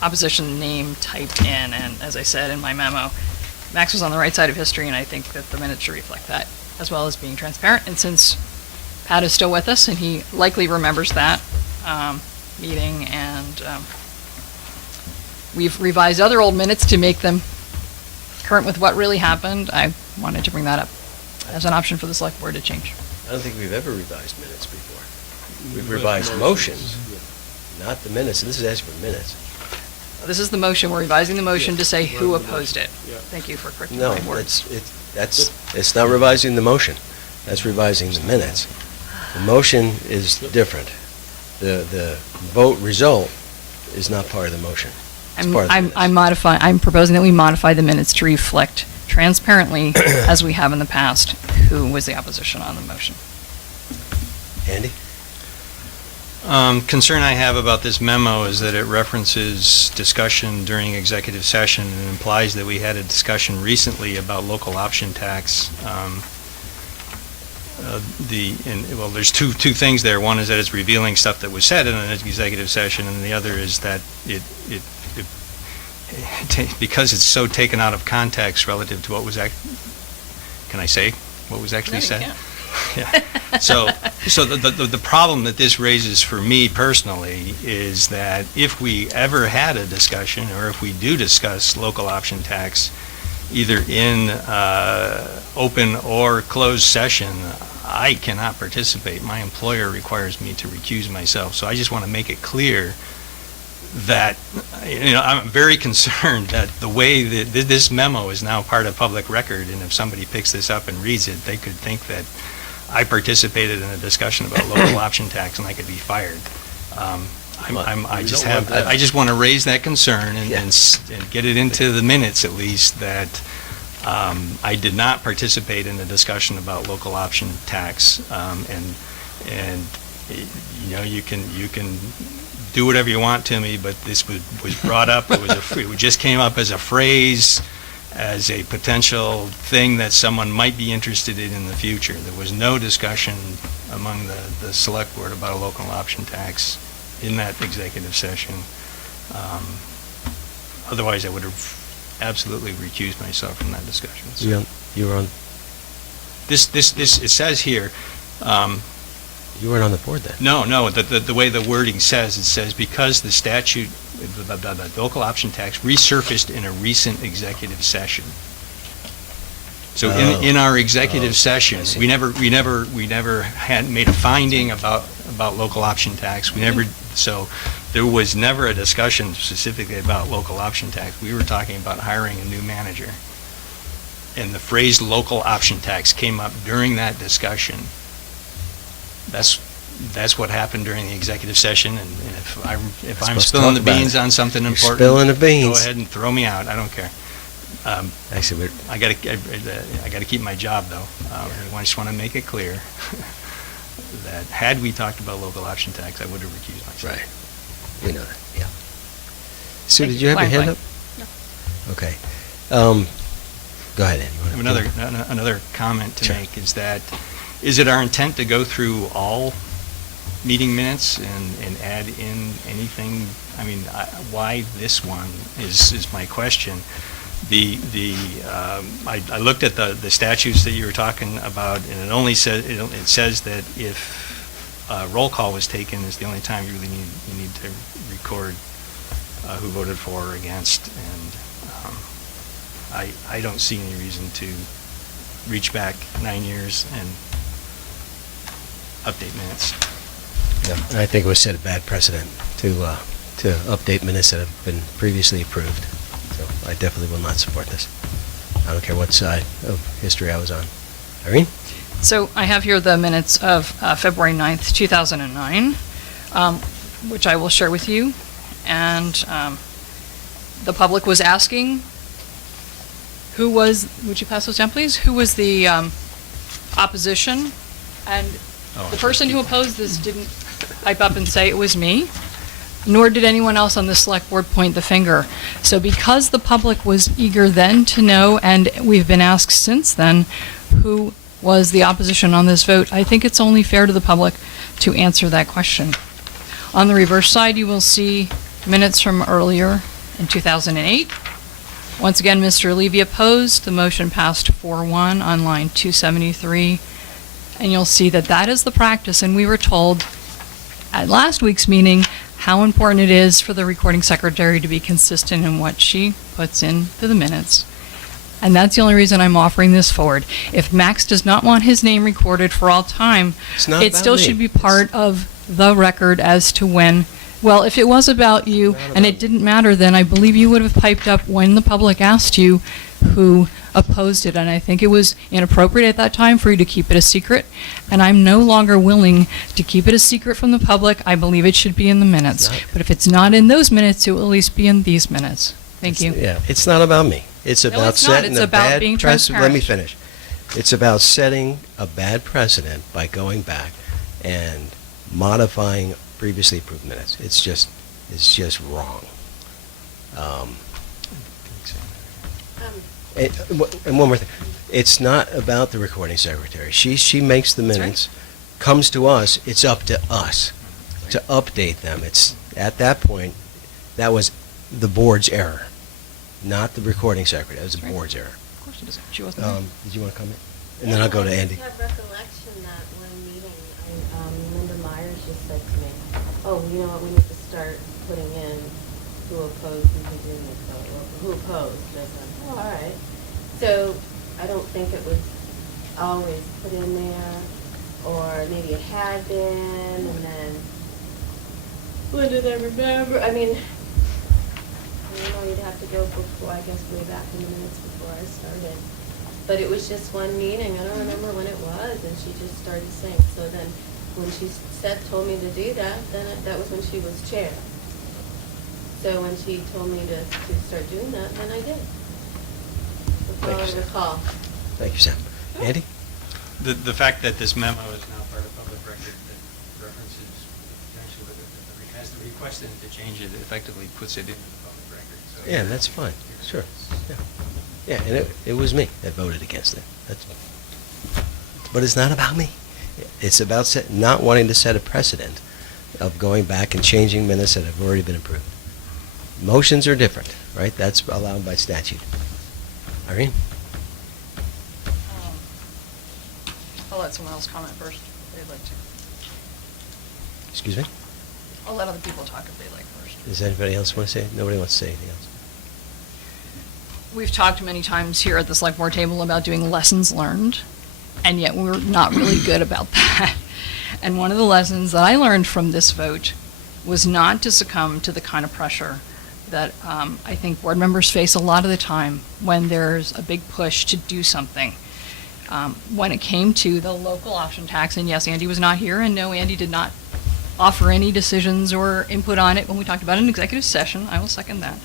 opposition name typed in. And as I said in my memo, Max was on the right side of history, and I think that the minutes should reflect that, as well as being transparent. And since Pat is still with us, and he likely remembers that meeting, and we've revised other old minutes to make them current with what really happened. I wanted to bring that up as an option for the select board to change. I don't think we've ever revised minutes before. We've revised motions, not the minutes, and this is asking for minutes. This is the motion, we're revising the motion to say who Revising the opposed it. motion, yeah. Thank you for correcting No, my words. it's not revising the motion, that's revising the minutes. The motion is different. The vote result is not part of the motion. It's part of the minutes. I'm proposing that we modify the minutes to reflect transparently, as we have in the past, who was the opposition on the motion. Andy? Concern I have about this memo is that it references discussion during executive session and implies that we had a discussion recently about local option tax. Well, there's two things there. One is that it's revealing stuff that was said in an executive session, and the other is that because it's so taken out of context relative to what was can I say what was actually said? No, you Yeah. So the problem that this raises for me personally is that if we ever had a discussion, or if we do discuss local option tax, either in open or closed session, I cannot participate. My employer requires me to recuse myself. So I just want to make it clear that, I'm very concerned that the way that this memo is now part of public record, and if somebody picks this up and reads it, they could think that I participated in a discussion about local option tax and I could be fired. I just want to raise that concern and get it into the minutes at least that I did not participate in a discussion about local option tax, and you can do whatever you want to me, but this was brought up. It just came up as a phrase, as a potential thing that someone might be interested in the future. There was no discussion among the select board about a local option tax in that executive session. Otherwise, I would have absolutely recused myself from that discussion. So, You were on it says here, You weren't on the board then. no, the way the wording says, it says because the statute, the local option tax resurfaced in a recent executive session. So in our executive session, I see. we never had made a finding about local option tax. So there was never a discussion specifically about local option tax. We were talking about hiring a new manager. And the phrase local option tax came up during that discussion. That's what happened during the executive session, and if I'm supposed to spilling the talk about beans it. on something You're important, spilling the beans. go ahead and throw me out, I don't care. Actually, I gotta keep my job, though. I just want to make it clear that had we talked about local option tax, I would have recused myself. right. We know that, yeah. Sue, Thank did you. you have your Fine, hand fine. up? Okay. Go ahead, Andy. I have another comment to Sure. make, is that, is it our intent to go through all meeting minutes and add in anything? I mean, why this one is my question. I looked at the statutes that you were talking about, and it only says, it says that if roll call was taken is the only time you really need to record who voted for or against, and I don't see any reason to reach back 9 years and update minutes. Yeah, and I think it was set a bad precedent to update minutes that have been previously approved. So I definitely will not support this. I don't care what side of history I was on. Irene? So I have here the minutes of February 9th, 2009, which I will share with you. And the public was asking, would you pass those down, please? Who was the opposition? And the person who opposed this didn't pipe up and say it was me, nor did anyone else on the select board point the finger. So because the public was eager then to know, and we've been asked since then, who was the opposition on this vote, I think it's only fair to the public to answer that question. On the reverse side, you will see minutes from earlier in 2008. Once again, Mr. Levy opposed. The motion passed 4-1 on line 273. And you'll see that that is the practice, and we were told at last week's meeting how important it is for the recording secretary to be consistent in what she puts into the minutes. And that's the only reason I'm offering this forward. If Max does not want his name recorded for all time, It's not it about still me. should be part of the record as to when. Well, if it was about you Not and about it didn't matter, then I believe you would have piped up when the public asked you who opposed it. And I think it was inappropriate at that time for you to keep it a secret. And I'm no longer willing to keep it a secret from the public. I believe it should be in the minutes. Not- But if it's not in those minutes, it will at least be in these minutes. Thank you. Yeah, it's not about me. It's No, about it's not. setting It's a about bad being precedent. Let me transparent. finish. It's about setting a bad precedent by going back and modifying previously approved minutes. It's just wrong. And one more thing. It's not about the recording secretary. She makes the That's right. minutes, comes to us, it's up to us to update them. It's, at that point, that was the board's error, not the recording secretary. That was the That's right. board's error. Of course it is. She wasn't there. Did you want to comment? And then I'll go to Andy. I just have recollection that one meeting, Linda Myers just said to me, oh, you know what, we need to start putting in who opposed and who didn't oppose, or who opposed. And I said, oh, all right. So I don't think it was always put in there, or maybe it had been, and then, when did I remember? I mean, you'd have to go before, I guess, way back in the minutes before I started. But it was just one meeting, I don't remember when it was, and she just started saying, so then, when she told me to do that, then that was when she was chair. So when she told me to start doing that, then I did. That's all I recall. Thank you, Sam. Andy? The fact that this memo is now part of public record that references potentially, has the request in it to change it, effectively puts it into the public record. So Yeah, that's fine. Sure. Yeah. Yeah, and it was me that voted against it. But it's not about me. It's about not wanting to set a precedent of going back and changing minutes that have already been approved. Motions are different, right? That's allowed by statute. Irene? let someone else comment first, if they'd like to. Excuse me? I'll let other people talk if they'd like first. Does anybody else want to say? Nobody wants to say anything else? We've talked many times here at the select board table about doing lessons learned, and yet we're not really good about that. And one of the lessons that I learned from this vote was not to succumb to the kind of pressure that I think board members face a lot of the time when there's a big push to do something. When it came to the local option tax, and yes, Andy was not here, and no, Andy did not offer any decisions or input on it when we talked about it in executive session. I will second that.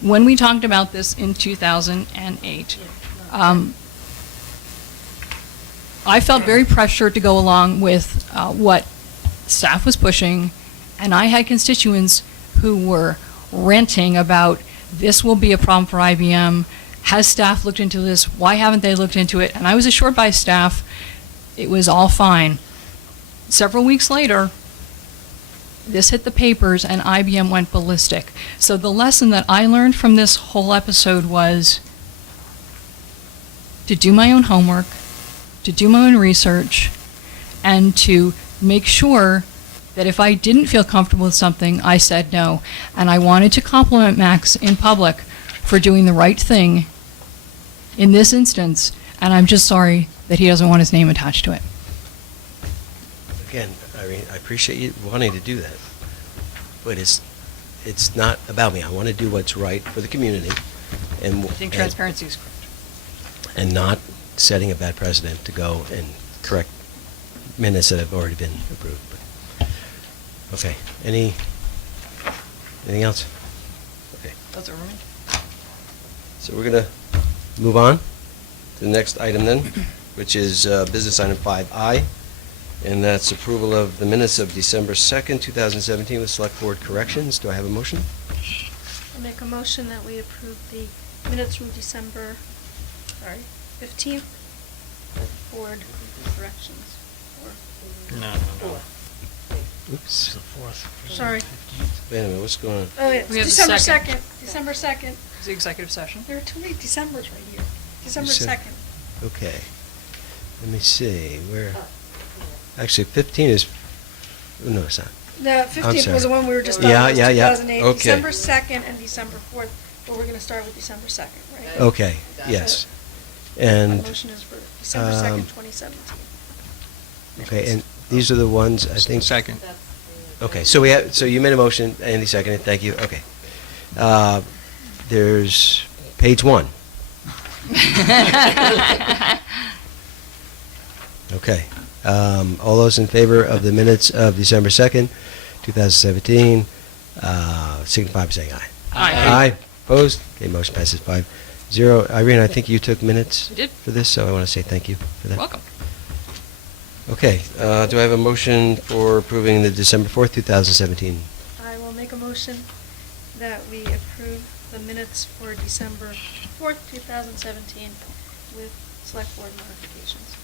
When we talked about this in 2008, I felt very pressured to go along with what staff was pushing, and I had constituents who were ranting about this will be a problem for IBM. Has staff looked into this? Why haven't they looked into it? And I was assured by staff it was all fine. Several weeks later, this hit the papers and IBM went ballistic. So the lesson that I learned from this whole episode was to do my own homework, to do my own research, and to make sure that if I didn't feel comfortable with something, I said no. And I wanted to compliment Max in public for doing the right thing in this instance, and I'm just sorry that he doesn't want his name attached to it. Again, Irene, I appreciate you wanting to do that, but it's not about me. I want to do what's right for the community, and I think transparency is correct. and not setting a bad precedent to go and correct minutes that have already been approved. Okay, anything else? Okay, Those are me. so we're gonna move on to the next item then, which is business item 5I, and that's approval of the minutes of December 2nd, 2017 with select board corrections. Do I have a motion? I'll make a motion that we approve the minutes from December, 15th with board corrections. No. Oops. The fourth. Sorry. Wait a minute, what's going on? Oh, yeah, We have the December second. 2nd, December 2nd. Is the executive session? There are too many Decembers right here. December Decem- 2nd. Okay, let me see, where, actually 15 is, no, it's not. The I'm 15th was sorry. the one we were just Yeah, talking about, yeah, 2008. okay. December 2nd and December 4th, but we're going to start with December 2nd, right? Okay, yes. My And, motion is for December 2nd, 2017. okay, and these are the ones, I think. Second. Okay, so so you made a motion, Andy seconded, thank you, okay. There's page 1. Okay, all those in favor of the minutes of December 2nd, 2017, signify by saying aye. Aye. Aye, opposed? Okay, motion passes 5-0. Irene, I think you took minutes I did. for this, so I want to say thank you for that. Welcome. Okay, do I have a motion for approving the December 4th, 2017? I will make a motion that we approve the minutes for December 4th, 2017 with select board modifications.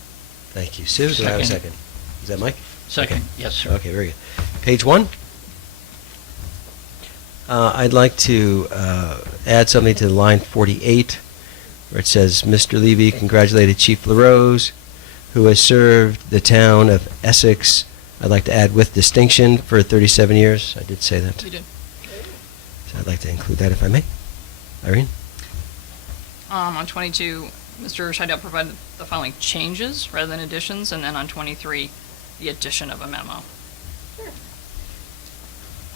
Thank you. Sue, do I have a Second. second? Is that Mike? Second, yes, sir. Okay, very good. Page 1. I'd like to add something to line 48, where it says, Mr. Levy congratulated Chief LaRose, who has served the town of Essex, I'd like to add with distinction, for 37 years. I did say that. You did. So I'd like to include that if I may. Irene? On 22, Mr. Scheidel provided the following changes rather than additions, and then on 23, the addition of a memo. Sure.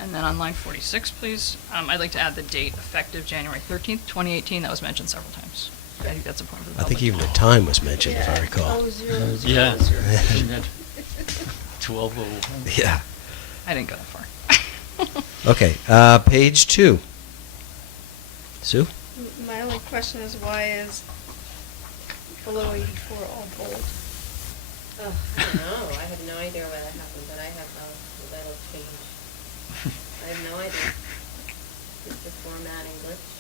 And then on line 46, please, I'd like to add the date effective January 13th, 2018. That was mentioned several times. I think that's important for the I public. think even the time was mentioned, if I recall. 0000. Yeah. 12:01. Yeah. I didn't go that far. Okay, page 2. Sue? My only question is why is below 84 all bold? Oh, I don't know. I have no idea why that happened, but I have that'll change. I have no idea. It's the formatting glitch.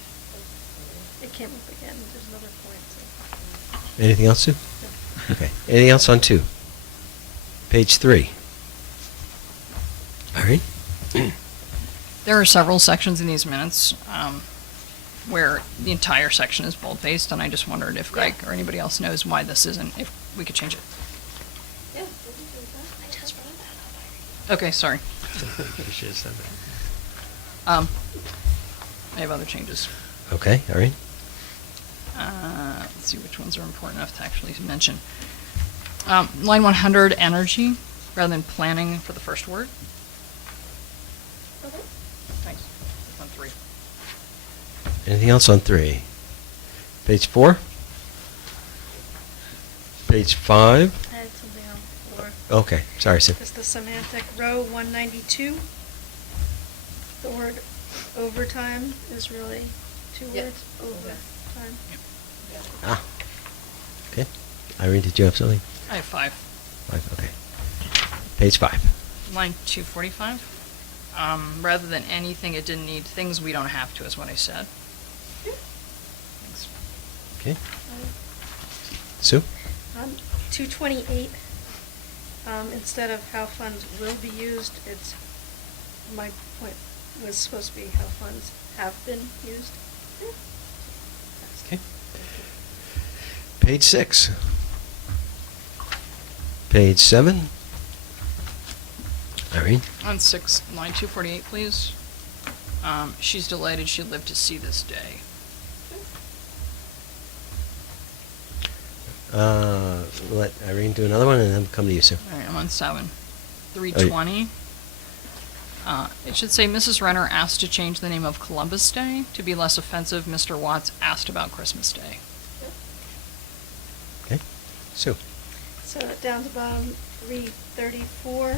It came up again, there's another point, so. Anything else, Sue? Okay. Anything else on 2? Page 3. Irene? There are several sections in these minutes where the entire section is bold-faced, and I just wondered if Greg or anybody else knows why this isn't, if we could change it. Okay, sorry. You should have said that. I have other changes. Okay, Irene? Let's see which ones are important enough to actually mention. Line 100, energy, rather than planning for the first word. Okay. Thanks. On 3. Anything else on 3? Page 4? Page 5? I had something on 4. Okay, sorry, Sue. It's the semantic row 192. The word overtime is really 2 Yep. words, overtime. Ah. Okay. Irene, did you have something? I have 5. 5, okay. Page 5. Line 245. Rather than anything it didn't need, things we don't have to is what I said. Thanks. Okay. Sue? On 228, instead of how funds will be used, it's, my point was supposed to be how funds have been used. Okay. Page 6. Page 7. Irene? On 6, line 248, please. She's delighted she lived to see this day. Let Irene do another one and then come to you, Sue. All right, I'm on 7. 320. It should say Mrs. Renner asked to change the name of Columbus Day to be less offensive. Mr. Watts asked about Christmas Day. Okay. Sue? So down to bottom, 334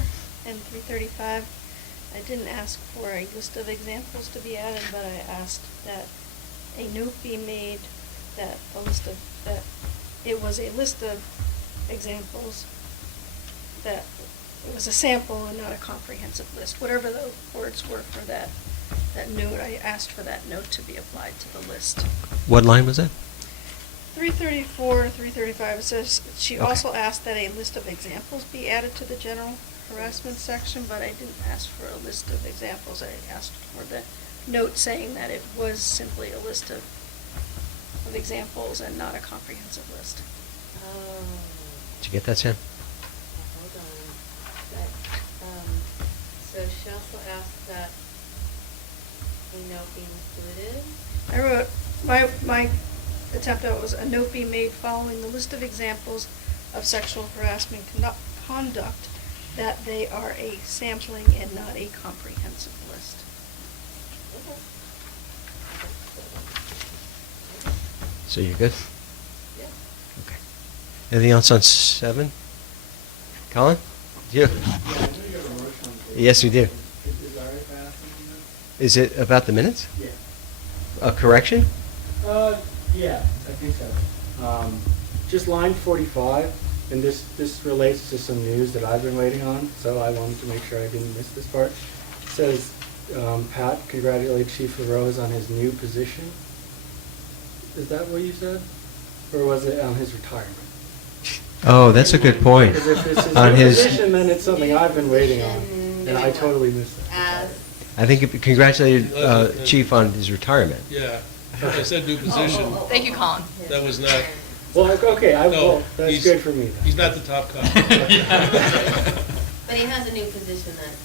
and 335, I didn't ask for a list of examples to be added, but I asked that a note be made that it was a list of examples, that it was a sample and not a comprehensive list. Whatever the words were for that note, I asked for that note to be applied to the list. What line was that? 334, 335, it says, she Okay. also asked that a list of examples be added to the general harassment section, but I didn't ask for a list of examples. I asked for the note saying that it was simply a list of examples and not a comprehensive list. Oh, Did you get that, Sam? hold on. So she also asked that a note be included. I wrote, my attempt at it was a note be made following the list of examples of sexual harassment conduct, that they are a sampling and not a comprehensive list. So you're good? Yeah. Okay. Anything else on 7? Colin? You? Yes, we do. Is it about the minutes? Yeah. A correction? Yeah, I think so. Just line 45, and this relates to some news that I've been waiting on, so I wanted to make sure I didn't miss this part. It says, Pat congratulated Chief LaRose on his new position. Is that what you said? Or was it on his retirement? Oh, that's a good point. Because if it's his On new his, position, then it's something I've been waiting on, and I totally missed it. I think it congratulated Chief on his retirement. Yeah, I said new position. Thank you, Colin. That was not, Well, okay, no, well, that's he's- good for me then. He's not the top cop. But he has a new position that's,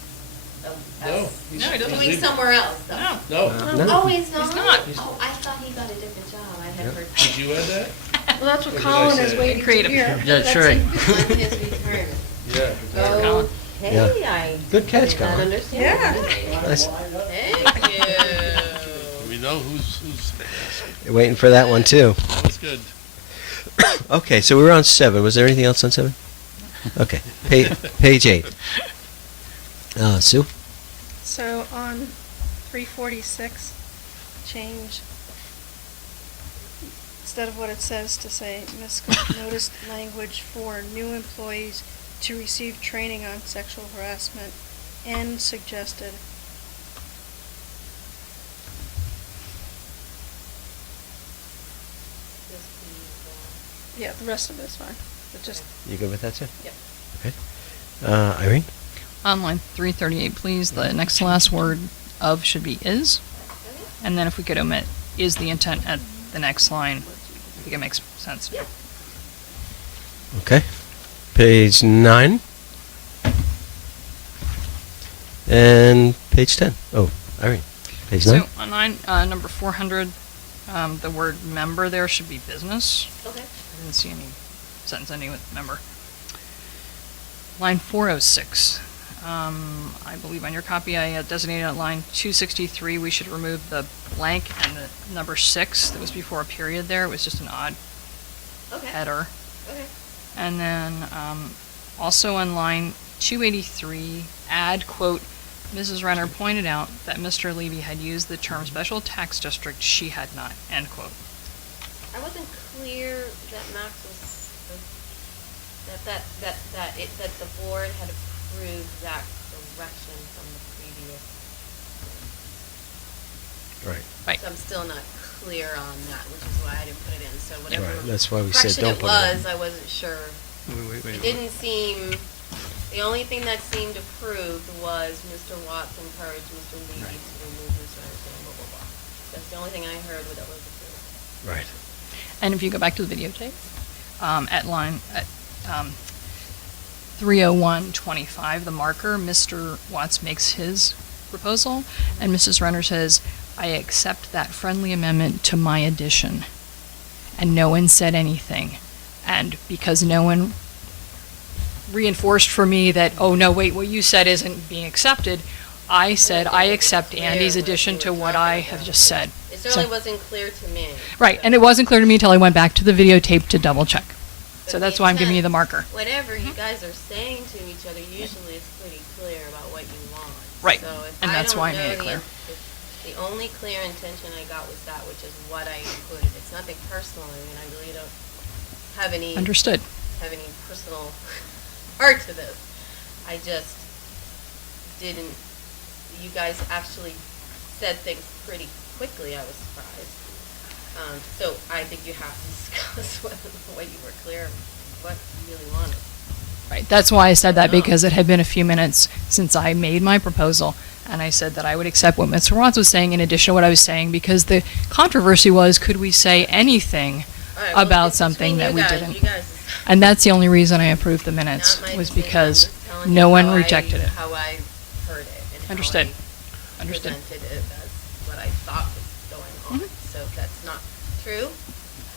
No, he's- No, he doesn't. doing somewhere else, though. No. No. No. Oh, he's not? He's not. Oh, I thought he got a different job. I had heard. Did you add that? Well, that's what What did I Colin is say? waiting to Creative. hear. That's right. On his retirement. Yeah. Colin. Okay, I Good catch, did not Colin. understand. Yeah. Nice. Thank you. We know who's, Waiting for that one, too. that was good. Okay, so we were on 7. Was there anything else on 7? Okay. Page 8. Sue? So on 346, change, instead of what it says to say, Ms. Cook noticed language for new employees to receive training on sexual harassment and suggested. Yeah, the rest of it's fine, but just, You good with that, Sue? Yep. Okay. Irene? On line 338, please, the next to last word of should be is. And then if we could omit is the intent at the next line, I think it makes sense. Okay. Page 9. And page 10. Oh, Irene. Page 9. So on line, number 400, the word member there should be business. Okay. I didn't see any sentence ending with member. Line 406, I believe on your copy I designated at line 263, we should remove the blank and the number 6 that was before a period there. It was just an odd Okay. header. Okay. And then also on line 283, add, quote, Mrs. Renner pointed out that Mr. Levy had used the term special tax district, she had not, end quote. I wasn't clear that Max was, that the board had approved that correction from the previous. Right. Right. So I'm still not clear on that, which is why I didn't put it in, so whatever. Right, that's why we said correction don't it put it in. was, I wasn't sure. Wait. It didn't seem, the only thing that seemed approved was Mr. Watts encouraged Mr. Levy to remove his saying blah, blah, blah. That's the only thing I heard that was approved. Right. And if you go back to the videotape, at line, 30125, the marker, Mr. Watts makes his proposal, and Mrs. Renner says, I accept that friendly amendment to my addition. And no one said anything. And because no one reinforced for me that, oh, no, wait, what you said isn't being accepted, I said, I accept Andy's addition to what I have just said. It certainly So- wasn't clear to me. Right, and it wasn't clear to me until I went back to the videotape to double check. So But that's the why I'm giving you the intent, marker. Whatever you guys are saying to each other, usually it's pretty clear about what you want. Right, So if and I that's don't why I know made it clear. The only clear intention I got was that, which is what I included. It's nothing personal, I mean, I really don't have any. Understood. Have any personal part to this. I just didn't, you guys actually said things pretty quickly, I was surprised. So I think you have to discuss what you were clear, what you really wanted. Right, that's why I said that, No. because it had been a few minutes since I made my proposal, and I said that I would accept what Mr. Watts was saying in addition to what I was saying, because the controversy was, could we say anything All right, well, about it's something between that we you guys. didn't? You guys- And that's the only reason I approved the minutes, Not my was decision. because I'm just telling no you one how rejected it. How I heard it and Understood. how I Understood. presented it as what I thought was going on. Mhm. So if that's not true,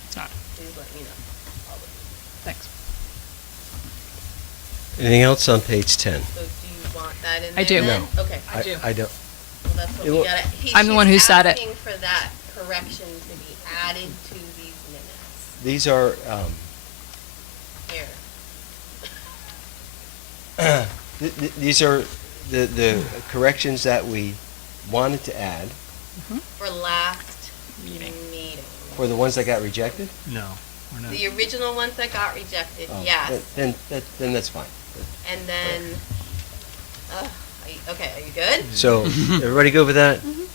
It's not. please let me know. Thanks. Anything else on page 10? So do you want that in there I do. then? No. Okay. I do. I don't. Well, that's what It we will- gotta. I'm the one who said it. She's asking for that correction to be added to these minutes. These are, Here. these are the corrections that we wanted to add For last Meeting. meeting. for the ones that got rejected? No, we're not. The original ones that got rejected, Oh, yes. Then that's fine. And then, okay, are you good? So, everybody good with that? Oh,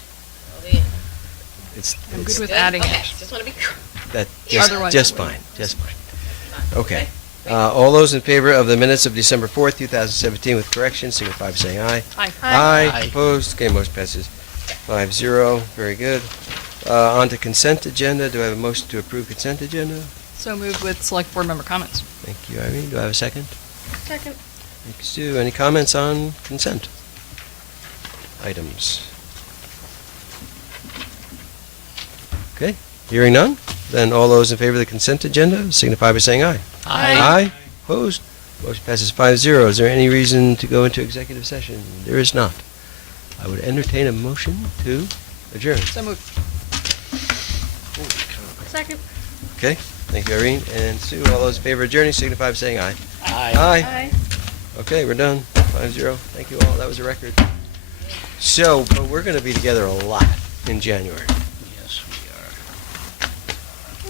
yeah. It's, I'm it's, good with Good? adding Okay, it. just wanna be. that, Otherwise just it wouldn't. fine, just fine. Fine. Okay. All those in favor of the minutes of December 4th, 2017 with corrections, signify by saying aye. Aye. Aye. Opposed? Okay, motion passes 5-0. Very good. On to consent agenda. Do I have a motion to approve consent agenda? So moved with select board member comments. Thank you, Irene. Do I have a second? Second. Thank you, Stu. Any comments on consent items? Okay, hearing none. Then all those in favor of the consent agenda signify by saying aye. Aye. Opposed? Motion passes 5-0. Is there any reason to go into executive session? There is not. I would entertain a motion to adjourn. So moved. Second. Okay, thank you, Irene. And Sue, all those in favor of adjourning signify by saying aye. Aye. Aye. Okay, we're done. 5-0. Thank you all. That was a record. So, but we're going to be together a lot in January. Yes, we are.